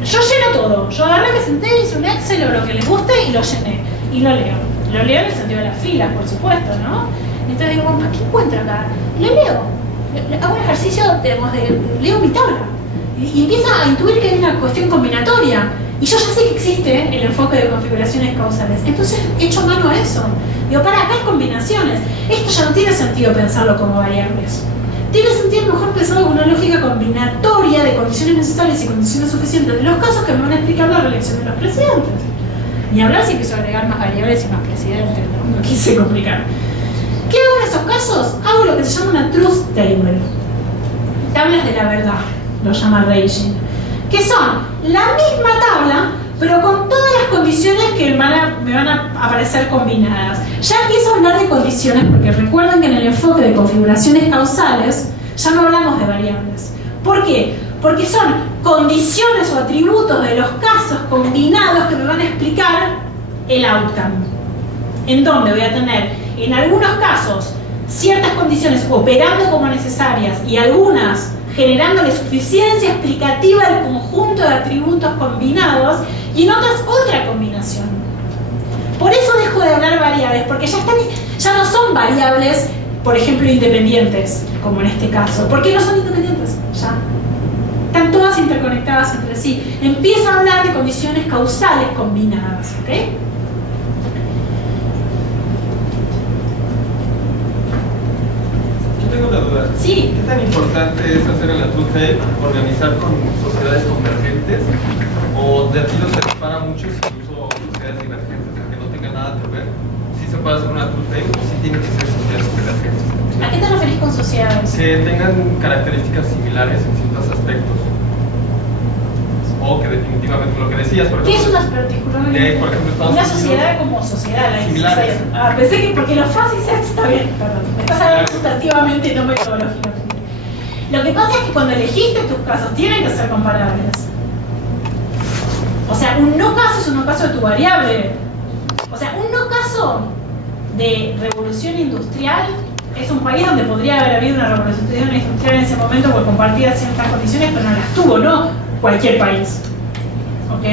Yo lleno todo. Yo agarré, me senté, hice un Excel o lo que les guste y lo llené. Y lo leo. Lo leo en el sentido de las filas, por supuesto, ¿no? Entonces digo, ¿qué encuentro acá? Lo leo. Hago un ejercicio, digamos, leo mi tabla. Y empiezo a intuir que hay una cuestión combinatoria. Y yo ya sé que existe el enfoque de configuraciones causales. Entonces echo mano a eso. Digo, acá hay combinaciones. Esto ya no tiene sentido pensarlo como variables. Tiene sentido mejor pensarlo como una lógica combinatoria de condiciones necesarias y condiciones suficientes de los casos que me van a explicar la reelección de los presidentes. Ni hablar si quiso agregar más variables y más presidentes, ¿no? No quise complicar. ¿Qué hago en esos casos? Hago lo que se llama una truth table. Tablas de la verdad, lo llama Reijin. Que son la misma tabla, pero con todas las condiciones que me van a aparecer combinadas. Ya empiezo a hablar de condiciones, porque recuerden que en el enfoque de configuraciones causales ya no hablamos de variables. ¿Por qué? Porque son condiciones o atributos de los casos combinados que me van a explicar el outcome. En donde voy a tener, en algunos casos, ciertas condiciones operando como necesarias y algunas generando la suficiencia explicativa del conjunto de atributos combinados, y en otras otra combinación. Por eso dejo de hablar variables, porque ya no son variables, por ejemplo, independientes, como en este caso. ¿Por qué no son independientes? Ya están todas interconectadas entre sí. Empiezo a hablar de condiciones causales combinadas, ¿ok? Tengo una duda. Sí. ¿Qué tan importante es hacer en la truth table organizar con sociedades convergentes? ¿O de aquí los separa mucho incluso sociedades divergentes, aunque no tengan nada que ver? ¿Sí se puede hacer una truth table o sí tienen que ser sociedades convergentes? ¿A qué te referís con sociedades? Que tengan características similares en ciertos aspectos. O que definitivamente lo que decías, por ejemplo. ¿Qué es una particularmente? Por ejemplo, Estados una Unidos, sociedad como sociedad. similares. Pensé que porque los fácil está bien, perdón. Me estás hablando sustantivamente y no metodológicamente. Lo que pasa es que cuando elegiste tus casos tienen que ser comparables. O sea, un no caso es un no caso de tu variable. O sea, un no caso de revolución industrial es un país donde podría haber habido una revolución industrial en ese momento porque compartía ciertas condiciones, pero no las tuvo, no cualquier país. ¿Ok?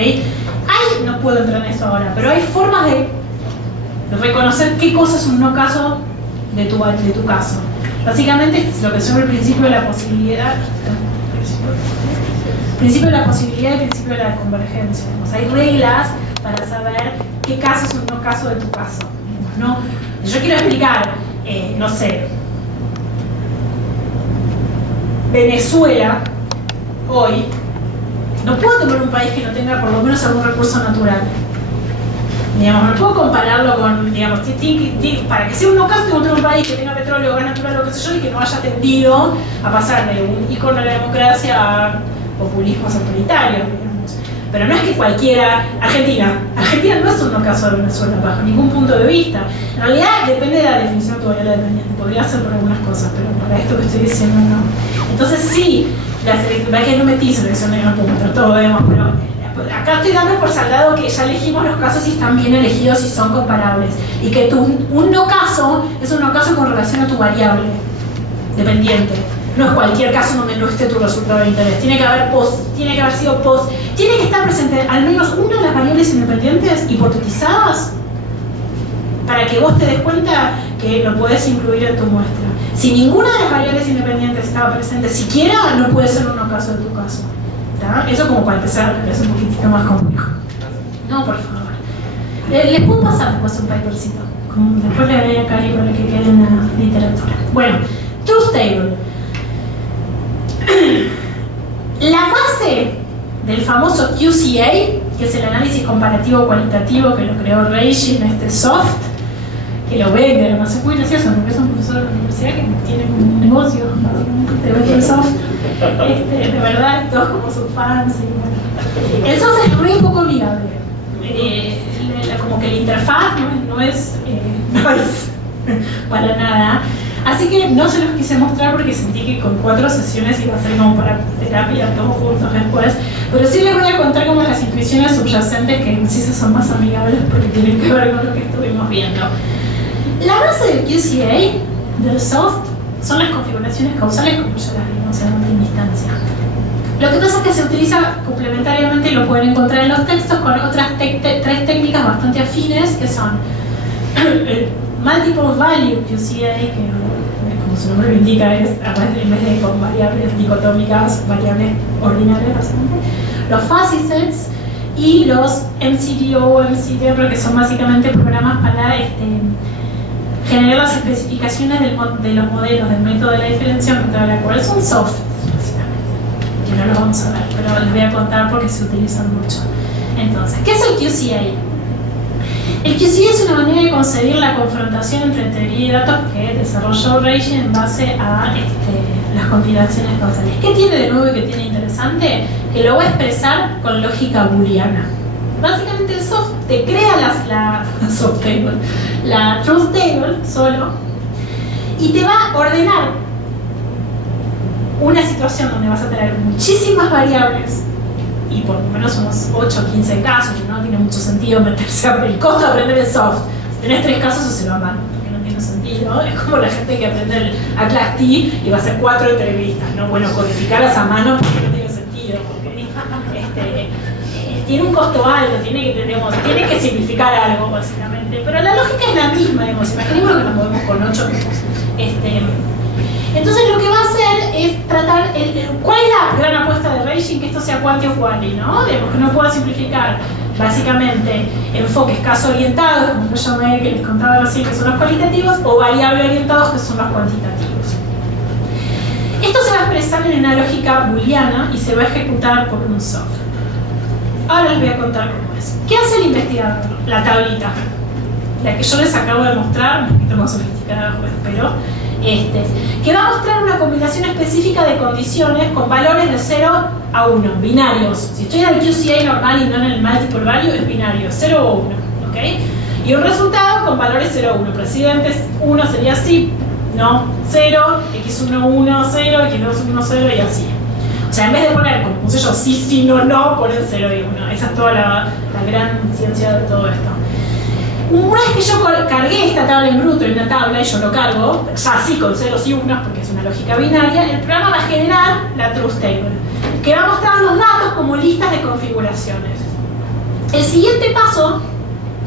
No puedo entrar en eso ahora, pero hay formas de reconocer qué cosa es un no caso de tu caso. Básicamente es lo que se llama el principio de la posibilidad. Principio de la posibilidad y principio de la convergencia. O sea, hay reglas para saber qué caso es un no caso de tu caso, ¿no? Yo quiero explicar, no sé, Venezuela hoy, no puedo tomar un país que no tenga por lo menos algún recurso natural. Digamos, no puedo compararlo con, digamos, para que sea un ocaso tengo que tener un país que tenga petróleo, gas natural, lo que sé yo, y que no haya tendido a pasar de un icono de la democracia a populismos autoritarios, digamos. Pero no es que cualquiera, Argentina no es un ocaso de Venezuela bajo ningún punto de vista. En realidad depende de la definición todavía de la dependiente, podría ser por algunas cosas, pero para esto que estoy diciendo no. Entonces sí, la que no metí selecciones, no puedo meter todo, digamos, pero acá estoy dando por saldado que ya elegimos los casos y están bien elegidos y son comparables. Y que un no caso es un no caso con relación a tu variable dependiente. No es cualquier caso donde no esté tu resultado de interés. Tiene que haber sido post. Tiene que estar presente al menos una de las variables independientes hipotetizadas para que vos te des cuenta que lo puedes incluir en tu muestra. Si ninguna de las variables independientes estaba presente siquiera, no puede ser un no caso de tu caso. ¿Tá? Eso como para empezar, es un poquitito más complejo. No, por favor. Les puedo pasar después un papercito. Después le haré acá y para que quede en la literatura. Bueno, Truth Table. La base del famoso QCA, que es el análisis comparativo cualitativo que lo creó Reiji en soft, que lo vende, además es muy gracioso porque es un profesor de la universidad que tiene un negocio, básicamente, te vende el soft. De verdad, todos como sus fans. Y bueno. El soft es muy poco amigable. Como que la interfaz no es para nada. Así que no se los quise mostrar porque sentí que con 4 sesiones iba a ser como para terapia todos juntos después. Pero sí les voy a contar como las intuiciones subyacentes que en sí son más amigables porque tienen que ver con lo que estuvimos viendo. La base del QCA, del soft, son las configuraciones causales como ya las vimos en última instancia. Lo que pasa es que se utiliza complementariamente y lo pueden encontrar en los textos con otras 3 técnicas bastante afines que son el Multiple Value QCA, que como su nombre lo indica es en vez de con variables dicotómicas, variables ordinarias básicamente, los fuzzy sets y los MCDO o MCDR, que son básicamente programas para generar las especificaciones de los modelos del método de la diferenciación, método de la cual son soft, básicamente, que no los vamos a ver, pero les voy a contar porque se utilizan mucho. Entonces, ¿qué es el QCA? El QCA es una manera de concebir la confrontación entre teoría y datos que desarrolló Reiji en base a las configuraciones causales. ¿Qué tiene de nuevo y qué tiene interesante? Que lo voy a expresar con lógica booleana. Básicamente el soft te crea la soft table, la truth table solo, y te va a ordenar una situación donde vas a tener muchísimas variables y por lo menos unos 8 o 15 casos, y no tiene mucho sentido meterse a el costo de aprender el soft. Si tenés 3 casos o se lo van, porque no tiene sentido. Es como la gente que aprende el Atlas T y va a hacer 4 entrevistas, ¿no? Bueno, codificarlas a mano porque no tiene sentido, porque tiene un costo alto, tiene que simplificar algo básicamente, pero la lógica es la misma, digamos. Imaginemos que nos movemos con 8 entonces lo que va a hacer es tratar ¿cuál es la gran apuesta de Reiji? Que esto sea quanti of quanti, ¿no? Digamos que no pueda simplificar básicamente enfoques caso orientados, como yo llamé, que les contaba recién, que son los cualitativos, o variable orientados, que son los cuantitativos. Esto se va a expresar en una lógica booleana y se va a ejecutar por un soft. Ahora les voy a contar cómo es. ¿Qué hace el investigador? La tablita, la que yo les acabo de mostrar, un poquito más sofisticada, espero, que va a mostrar una combinación específica de condiciones con valores de 0 a 1, binarios. Si estoy en el QCA normal y no en el multiple value, es binario, 0 o 1, ¿ok? Y un resultado con valores 0 o 1. Precedentes 1 sería sí, no, 0, x1, 1, 0, x2, 1, 0 y así. O sea, en vez de poner, como puse yo, sí, no, ponen 0 y 1. Esa es toda la gran ciencia de todo esto. Una vez que yo cargué esta tabla en bruto en una tabla y yo lo cargo, ya así con ceros y unos, porque es una lógica binaria, el programa va a generar la truth table, que va a mostrar los datos como listas de configuraciones. El siguiente paso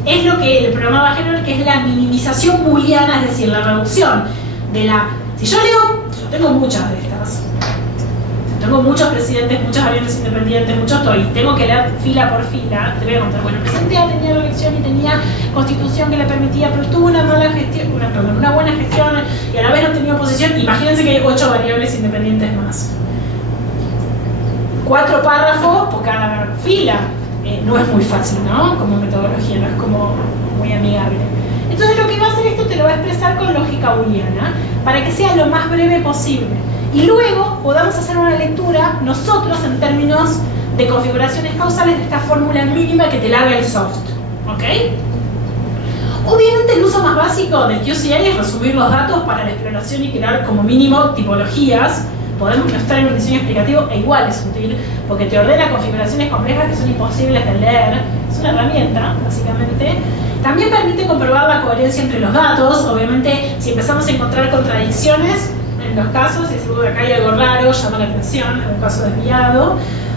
es lo que el programa va a generar, que es la minimización booleana, es decir, la reducción de la... Si yo leo, yo tengo muchas de estas. Tengo muchos presidentes, muchas variables independientes, muchos TOI. Tengo que leer fila por fila. Te voy a contar, bueno, el presidente A tenía elección y tenía constitución que le permitía, pero tuvo una mala gestión, una buena gestión y a la vez no tenía oposición. Imagínense que hay 8 variables independientes más. 4 párrafos por cada fila. No es muy fácil, ¿no? Como metodología, no es como muy amigable. Entonces lo que va a hacer esto te lo va a expresar con lógica booleana para que sea lo más breve posible. Y luego podamos hacer una lectura nosotros en términos de configuraciones causales de esta fórmula mínima que te la haga el soft. ¿Ok? Obviamente el uso más básico del QCA es resumir los datos para la exploración y crear como mínimo tipologías. Podemos no estar en un diseño explicativo e igual es útil porque te ordena configuraciones complejas que son imposibles de leer. Es una herramienta, básicamente. También permite comprobar la coherencia entre los datos. Obviamente, si empezamos a encontrar contradicciones en los casos, y seguro que acá hay algo raro, llama la atención, en un caso desviado.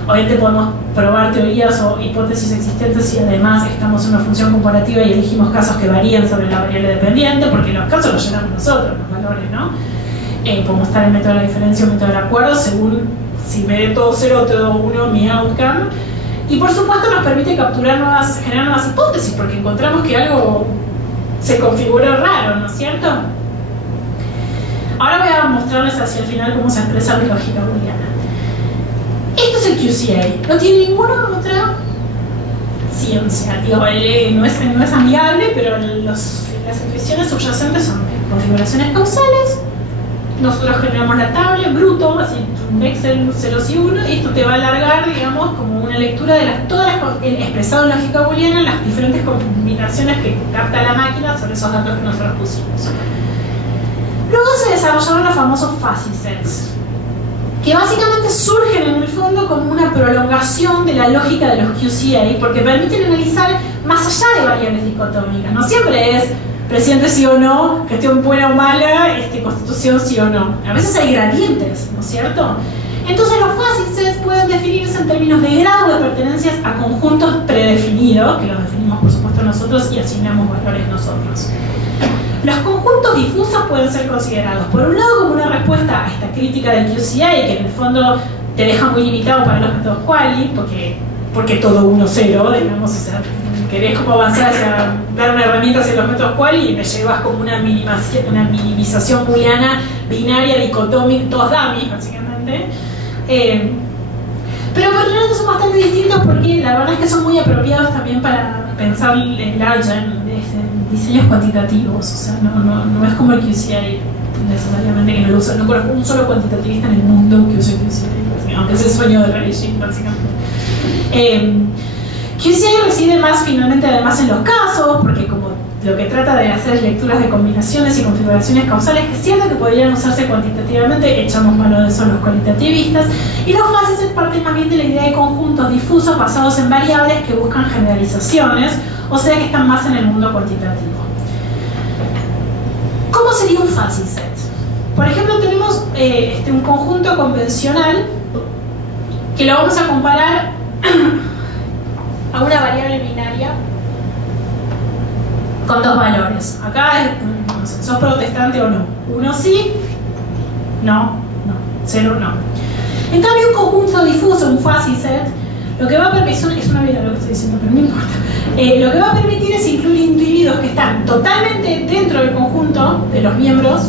Obviamente podemos probar teorías o hipótesis existentes y además estamos en una función comparativa y elegimos casos que varían sobre la variable dependiente, porque los casos los llenamos nosotros, los valores, ¿no? Podemos estar en el método de la diferencia o método del acuerdo según si me dé todo 0 o todo 1 mi outcome. Y por supuesto nos permite generar nuevas hipótesis, porque encontramos que algo se configuró raro, ¿no es cierto? Ahora voy a mostrarles hacia el final cómo se expresa la lógica booleana. Esto es el QCA, no tiene ninguna otra ciencia. Digo, no es amigable, pero las intuiciones subyacentes son configuraciones causales. Nosotros generamos la tabla, bruto, así un Excel 0 y 1, y esto te va a alargar, digamos, como una lectura de expresado en lógica booleana, las diferentes combinaciones que capta la máquina sobre esos datos que nosotros pusimos. Luego se desarrollaron los famosos fuzzy sets, que básicamente surgen en el fondo como una prolongación de la lógica de los QCA, porque permiten analizar más allá de variables dicotómicas. No siempre es presidente sí o no, gestión buena o mala, constitución sí o no. A veces hay gradientes, ¿no es cierto? Entonces los fuzzy sets pueden definirse en términos de grado de pertenencias a conjuntos predefinidos, que los definimos por supuesto nosotros y asignamos valores nosotros. Los conjuntos difusos pueden ser considerados, por un lado, como una respuesta a esta crítica del QCA, que en el fondo te deja muy limitado para los métodos quali, porque todo 1-0, digamos, o sea, querés como avanzar hacia dar una herramienta hacia los métodos quali y me llevas como una minimización booleana, binaria, dicotómica, todos dummies, básicamente. Pero en realidad son bastante distintos porque la verdad es que son muy apropiados también para pensar en large, en diseños cuantitativos. O sea, no es como el QCA necesariamente, que no lo usa. No conozco un solo cuantitativista en el mundo que use QCA, aunque es el sueño de Religion, básicamente. QCA reside más finalmente además en los casos, porque como lo que trata de hacer lecturas de combinaciones y configuraciones causales, que es cierto que podrían usarse cuantitativamente, echamos mano de eso los cualitativistas, y los fuzzy sets parten más bien de la idea de conjuntos difusos basados en variables que buscan generalizaciones, o sea que están más en el mundo cuantitativo. ¿Cómo sería un fuzzy set? Por ejemplo, tenemos un conjunto convencional que lo vamos a comparar a una variable binaria con dos valores. Acá es, no sé, ¿sos protestante o no? 1 sí, no, 0 no. En cambio, un conjunto difuso, un fuzzy set, lo que va a permitir, es una vida lo que estoy diciendo, pero no importa. Lo que va a permitir es incluir individuos que están totalmente dentro del conjunto de los miembros,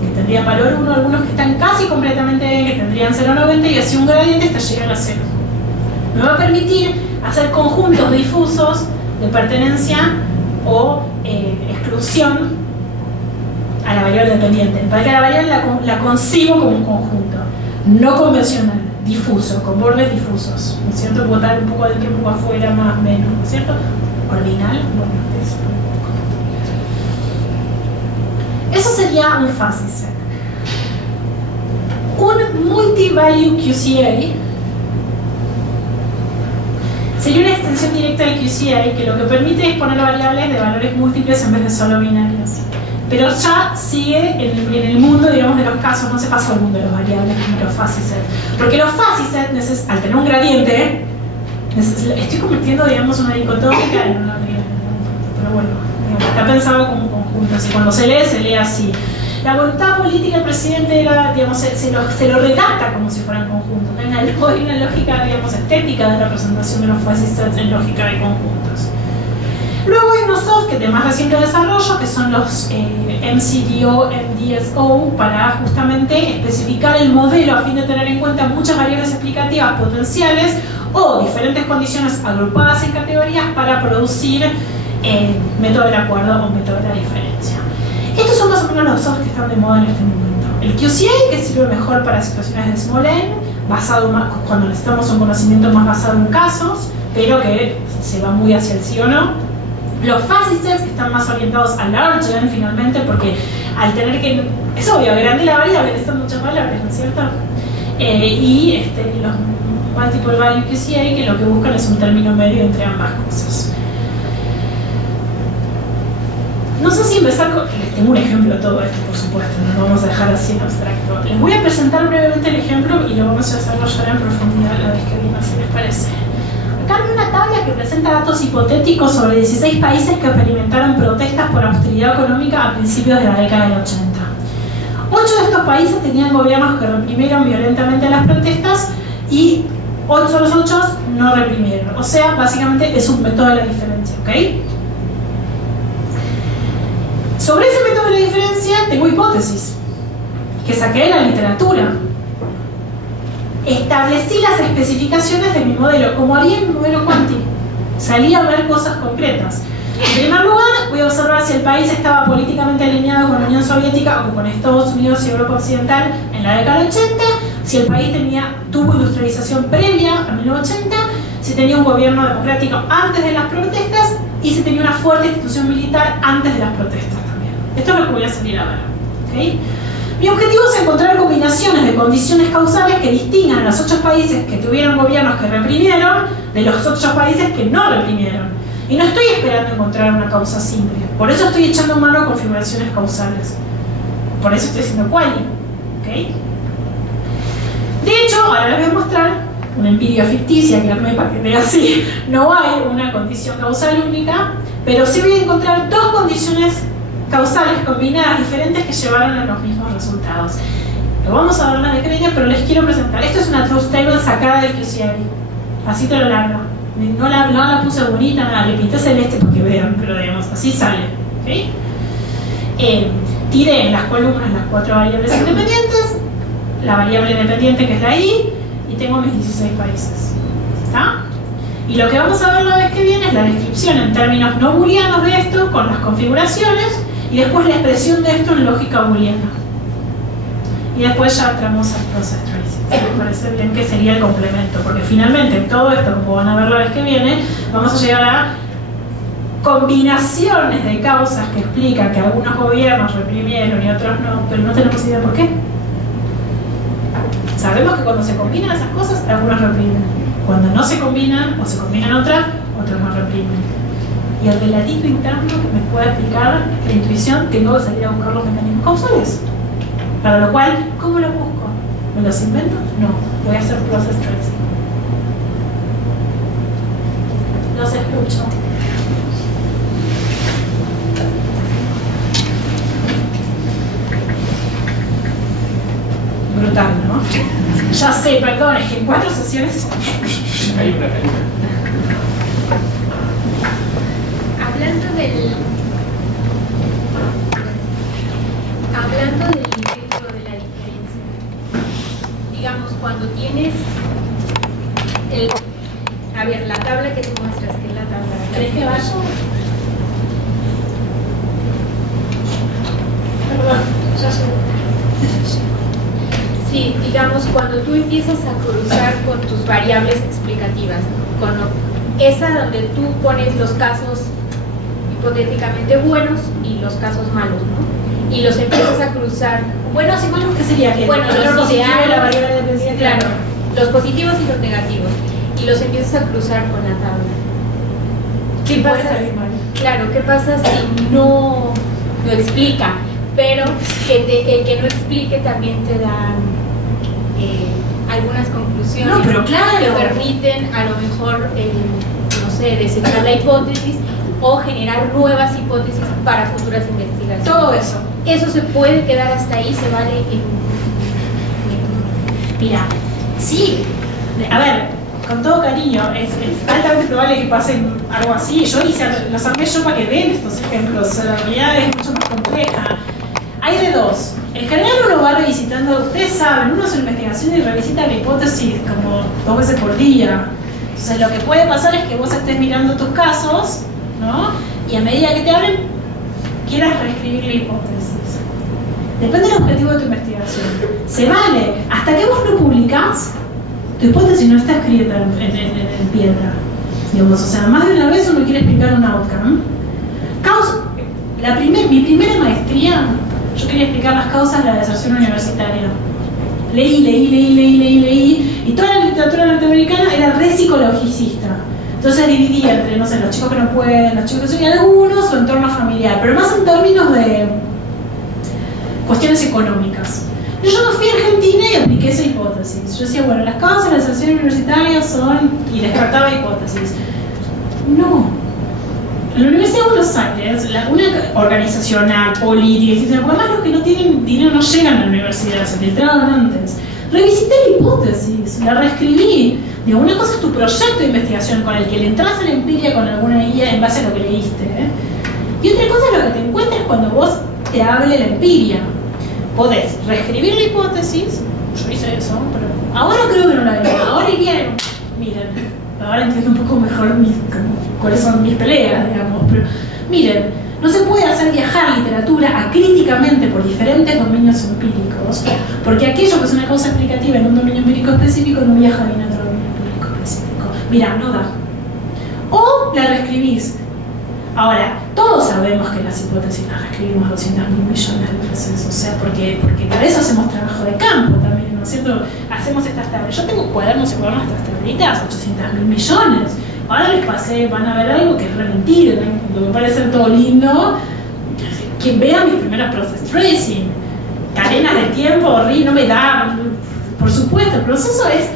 que tendrían valor 1, algunos que están casi completamente, que tendrían 0,90, y así un gradiente hasta llegar a 0. Me va a permitir hacer conjuntos difusos de pertenencia o exclusión a la variable dependiente. Para que la variable la concibo como un conjunto, no convencional, difuso, con bordes difusos, ¿no es cierto? Puedo estar un poco adentro, un poco afuera, más, menos, ¿no es cierto? Ordinal, bueno, eso sería un fuzzy set. Un multi-value QCA sería una extensión directa del QCA que lo que permite es poner variables de valores múltiples en vez de solo binarios. Pero ya sigue en el mundo, digamos, de los casos, no se pasa al mundo de las variables como los fuzzy sets. Porque los fuzzy sets, al tener un gradiente, estoy convirtiendo, digamos, una dicotómica en una variable. Pero bueno, está pensado como un conjunto. Así, cuando se lee así. La voluntad política del presidente era, digamos, se lo redacta como si fueran conjuntos. Hay una lógica, digamos, estética de representación de los fuzzy sets en lógica de conjuntos. Luego hay unos soft que de más reciente desarrollo, que son los MCDO, MDSO, para justamente especificar el modelo a fin de tener en cuenta muchas variables explicativas potenciales o diferentes condiciones agrupadas en categorías para producir método del acuerdo o método de la diferencia. Estos son más o menos los soft que están de moda en este momento. El QCA, que sirve mejor para situaciones de small n, basado más, cuando necesitamos un conocimiento más basado en casos, pero que se va muy hacia el sí o no. Los fuzzy sets, que están más orientados a large n finalmente, porque al tener que, es obvio, grande la variable, necesitan muchas valores, ¿no es cierto? Y los multiple value QCA, que lo que buscan es un término medio entre ambas cosas. No sé si empezar con... Les tengo un ejemplo de todo esto, por supuesto, no lo vamos a dejar así en abstracto. Les voy a presentar brevemente el ejemplo y lo vamos a desarrollar en profundidad la vez que viene, si les parece. Acá hay una tabla que presenta datos hipotéticos sobre 16 países que experimentaron protestas por austeridad económica a principios de la década del 80. 8 de estos países tenían gobiernos que reprimieron violentamente las protestas y 8 de los 8 no reprimieron. O sea, básicamente es un método de la diferencia, ¿ok? Sobre ese método de la diferencia tengo hipótesis que saqué de la literatura. Establecí las especificaciones de mi modelo, como haría en mi modelo cuántico. Salí a ver cosas concretas. En primer lugar, voy a observar si el país estaba políticamente alineado con la Unión Soviética o con Estados Unidos y Europa Occidental en la década del 80, si el país tuvo industrialización previa a 1980, si tenía un gobierno democrático antes de las protestas y si tenía una fuerte institución militar antes de las protestas también. Esto es lo que voy a salir a ver. ¿Okay? Mi objetivo es encontrar combinaciones de condiciones causales que distingan a los 8 países que tuvieron gobiernos que reprimieron de los 8 países que no reprimieron. Y no estoy esperando encontrar una causa simple. Por eso estoy echando mano a configuraciones causales. Por eso estoy haciendo quali. ¿Okay? De hecho, ahora les voy a mostrar una empiria ficticia que armé para que vean así. No hay una condición causal única, pero sí voy a encontrar 2 condiciones causales combinadas diferentes que llevaron a los mismos resultados. Lo vamos a ver una vez que venga, pero les quiero presentar. Esto es una truth table sacada del QCA. Así te lo largo. No la puse bonita, nada, le pinté celeste para que vean, pero digamos, así sale. ¿Okay? Tiré en las columnas las 4 variables independientes, la variable dependiente que es la I, y tengo mis 16 países. ¿Está? Y lo que vamos a ver la vez que viene es la descripción en términos no booleanos de esto, con las configuraciones, y después la expresión de esto en lógica booleana. Y después ya entramos al process tracing. Me parece bien que sería el complemento, porque finalmente en todo esto, como van a ver la vez que viene, vamos a llegar a combinaciones de causas que explican que algunos gobiernos reprimieron y otros no, pero no tenemos idea por qué. Sabemos que cuando se combinan esas cosas, algunos reprimen. Cuando no se combinan, o se combinan otras no reprimen. Y el relatito interno que me pueda explicar la intuición, tengo que salir a buscar los mecanismos causales. Para lo cual, ¿cómo los busco? ¿Me los invento? No, voy a hacer process tracing. Los escucho. Brutal, ¿no? Ya sé, perdón, es que en 4 sesiones... Hay una. Hablando del método de la diferencia, digamos, cuando tienes a ver, la tabla que tú muestras, que es la tabla, ¿Querés que vaya? Perdón, ya sé. Sí, digamos, cuando tú empiezas a cruzar con tus variables explicativas, con esa donde tú pones los casos hipotéticamente buenos y los casos malos, ¿no? Y los empiezas a cruzar. Buenos y malos, ¿qué sería? Bueno, los ideales, la variable dependiente. Claro, los positivos y los negativos. Y los empiezas a cruzar con la tabla. ¿Qué pasa? Claro, ¿qué pasa si no explica? Pero el que no explique también te dan algunas conclusiones. No, pero claro. Que permiten a lo mejor, no sé, desechar la hipótesis o generar nuevas hipótesis para futuras investigaciones. Todo eso. Eso se puede quedar hasta ahí, se vale Mira, sí. A ver, con todo cariño, es altamente probable que pase algo así. Yo los armé yo para que vean estos ejemplos. La realidad es mucho más compleja. Hay de dos. En general uno va revisitando, ustedes saben, uno hace una investigación y revisita la hipótesis como 2 veces por día. Entonces lo que puede pasar es que vos estés mirando tus casos, ¿no? Y a medida que te abren, quieras reescribir la hipótesis. Depende del objetivo de tu investigación. Se vale. Hasta que vos no publicás, tu hipótesis no está escrita en piedra. Digamos, o sea, más de una vez uno quiere explicar un outcome. Mi primera maestría, yo quería explicar las causas de la deserción universitaria. Leí, y toda la literatura norteamericana era re psicologicista. Entonces dividía entre, no sé, los chicos que no pueden, los chicos que y algunos, su entorno familiar, pero más en términos de cuestiones económicas. Yo me fui a Argentina y apliqué esa hipótesis. Yo decía, bueno, las causas de la deserción universitaria son, y descartaba hipótesis. No. En la Universidad de Buenos Aires, una organizacional, política, porque además los que no tienen dinero no llegan a la universidad, se filtraban antes. Revisité la hipótesis, la reescribí. Digo, una cosa es tu proyecto de investigación con el que le entras a la empiria con alguna guía en base a lo que leíste, ¿eh? Y otra cosa es lo que te encuentras cuando vos te hable la empiria. Podés reescribir la hipótesis, yo hice eso, pero ahora creo que no la veo. Ahora iría, miren, ahora entiendo un poco mejor cuáles son mis peleas, digamos, pero miren, no se puede hacer viajar literatura acríticamente por diferentes dominios empíricos, porque aquello que es una causa explicativa en un dominio empírico específico no viaja bien a otro dominio empírico específico. Mirá, no da. O la reescribís. Ahora, todos sabemos que las hipótesis las reescribimos 200.000 millones de veces, o sea, porque para eso hacemos trabajo de campo también, ¿no es cierto? Hacemos estas tablas. Yo tengo cuadernos y cuadernos, estas tablitas, 800.000 millones. Ahora les pasé, van a ver algo que es re mentira, ¿no? Lo que parece todo lindo. Quien vea mis primeros process tracing, cadenas de tiempo horrible, no me da. Por supuesto, el proceso es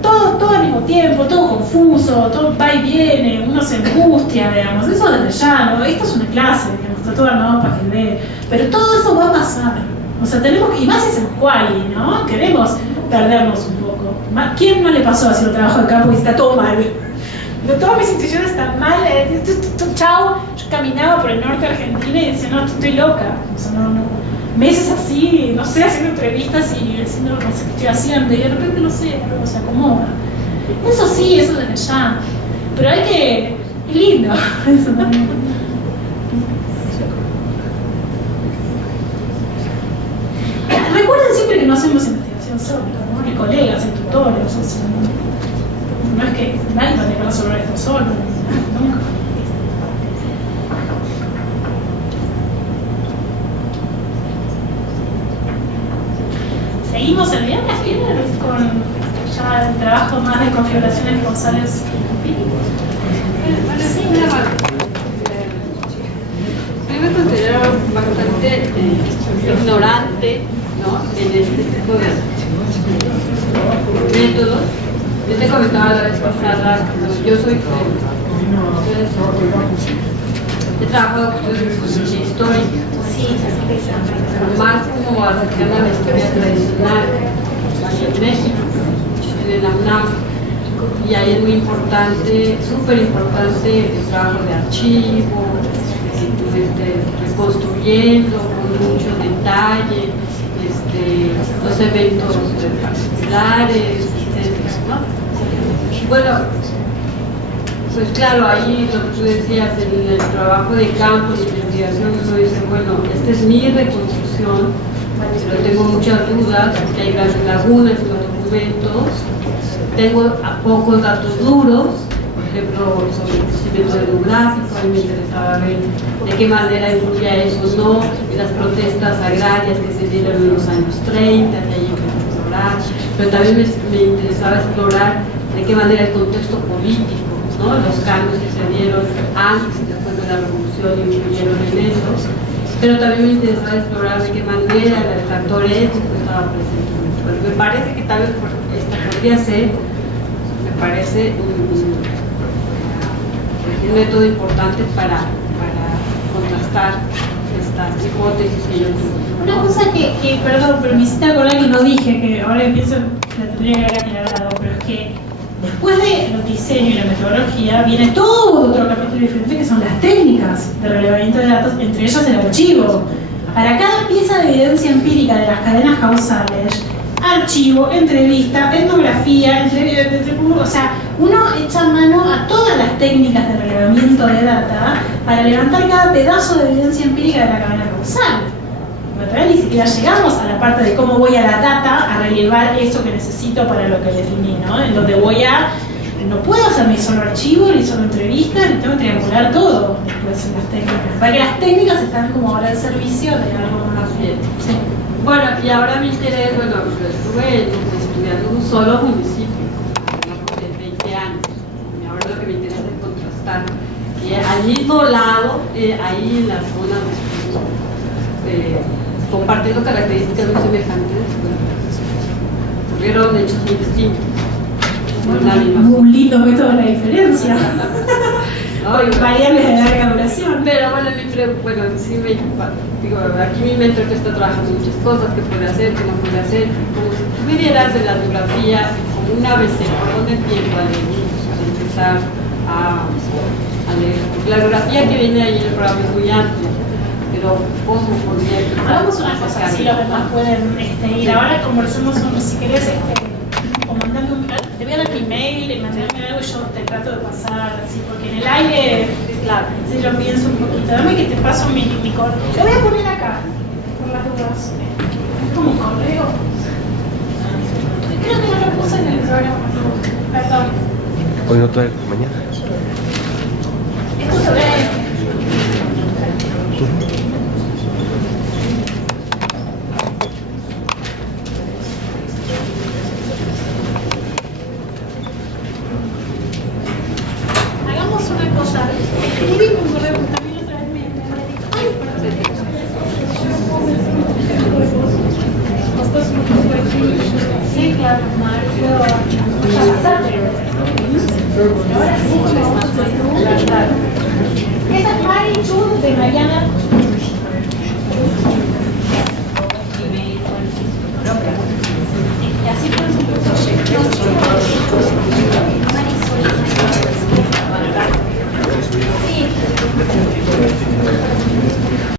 todo al mismo tiempo, todo confuso, todo va y viene, uno se angustia, digamos, eso desde ya, ¿no? Esto es una clase, digamos, está todo armado para que vea, pero todo eso va a pasar, o sea, tenemos que, y más si hacemos quali, ¿no? Queremos perdernos un poco. ¿Quién no le pasó hacer un trabajo de campo y está todo mal? No, todas mis instituciones están mal, chao, yo caminaba por el norte de Argentina y decía, no, estoy loca, o sea, no, meses así, no sé, haciendo entrevistas y diciendo, no sé qué estoy haciendo, y de repente no sé, algo se acomoda. Eso sí, eso desde ya, pero hay que, es lindo, eso también. Recuerden siempre que no hacemos investigación solos, ¿no? Hay colegas, hay tutores, o sea, no es que nadie va a tener que resolver esto solo, nunca. Seguimos el viernes con ya el trabajo más de configuraciones causales empíricos. Sí, una más. Yo me considero bastante ignorante, ¿no?, en este tipo de métodos. Yo te comentaba la vez pasada, yo soy he trabajado con estudios de historia, más como acercando a la historia tradicional en México, en la UNAM, y ahí es muy importante, súper importante el trabajo de archivo, reconstruyendo con mucho detalle los eventos particulares, ¿no? Bueno, pues claro, ahí lo que tú decías, en el trabajo de campo, de investigación, uno dice, bueno, esta es mi reconstrucción, pero tengo muchas dudas, porque hay grandes lagunas en los documentos, tengo pocos datos duros, por ejemplo, sobre el crecimiento demográfico, a mí me interesaba ver de qué manera influía eso o no, en las protestas agrarias que se dieron en los años 30, que hay que explorar, pero también me interesaba explorar de qué manera el contexto político, ¿no?, los cambios que se dieron antes y después de la revolución influyeron en eso, pero también me interesaba explorar de qué manera el factor ético estaba presente. Pero me parece que tal vez esta podría ser, me parece un método importante para contrastar estas hipótesis que yo tuve. Una cosa que perdón, pero me hiciste acordar que no dije, que ahora que pienso la tendría que haber aclarado, pero es que Después de los diseños y la metodología, viene todo otro capítulo diferente que son las técnicas de relevamiento de datos, entre ellas el archivo. Para cada pieza de evidencia empírica de las cadenas causales, archivo, entrevista, etnografía, o sea, uno echa mano a todas las técnicas de relevamiento de data para levantar cada pedazo de evidencia empírica de la cadena causal. Pero todavía ni siquiera llegamos a la parte de cómo voy a la data a relevar eso que necesito para lo que definí, ¿no? En donde no puedo hacer ni solo archivo, ni solo entrevista, ni tengo que triangular todo después en las técnicas. Para que las técnicas están como ahora al servicio de algo más bien. Sí. Bueno, y ahora mi interés, bueno, estuve estudiando un solo municipio, por 20 años. Y ahora lo que me interesa es contrastar que al mismo lado, ahí en la zona compartiendo características muy semejantes, ocurrieron hechos muy distintos. Un lindo método de la diferencia. Variables de larga duración. Pero bueno, sí digo, aquí mi mentor que está trabajando muchas cosas, que puede hacer, que no puede hacer. Como si tú me dieras de la biografía como un ABC, ¿por dónde empiezo a leer? Empezar a leer. La biografía que viene ahí en el programa es muy amplia, pero ¿cómo podría empezar? Hagamos una cosa, así los demás pueden ir. Ahora conversemos si querés, o mandame te voy a dar mi mail y mandame algo y yo te trato de pasar así, porque en el aire, claro, si lo pienso un poquito. Dame que te paso mi correo. Lo voy a poner acá, por las dudas. Es como un correo. Creo que no lo puse en el programa. Perdón. Hoy no trae mañana.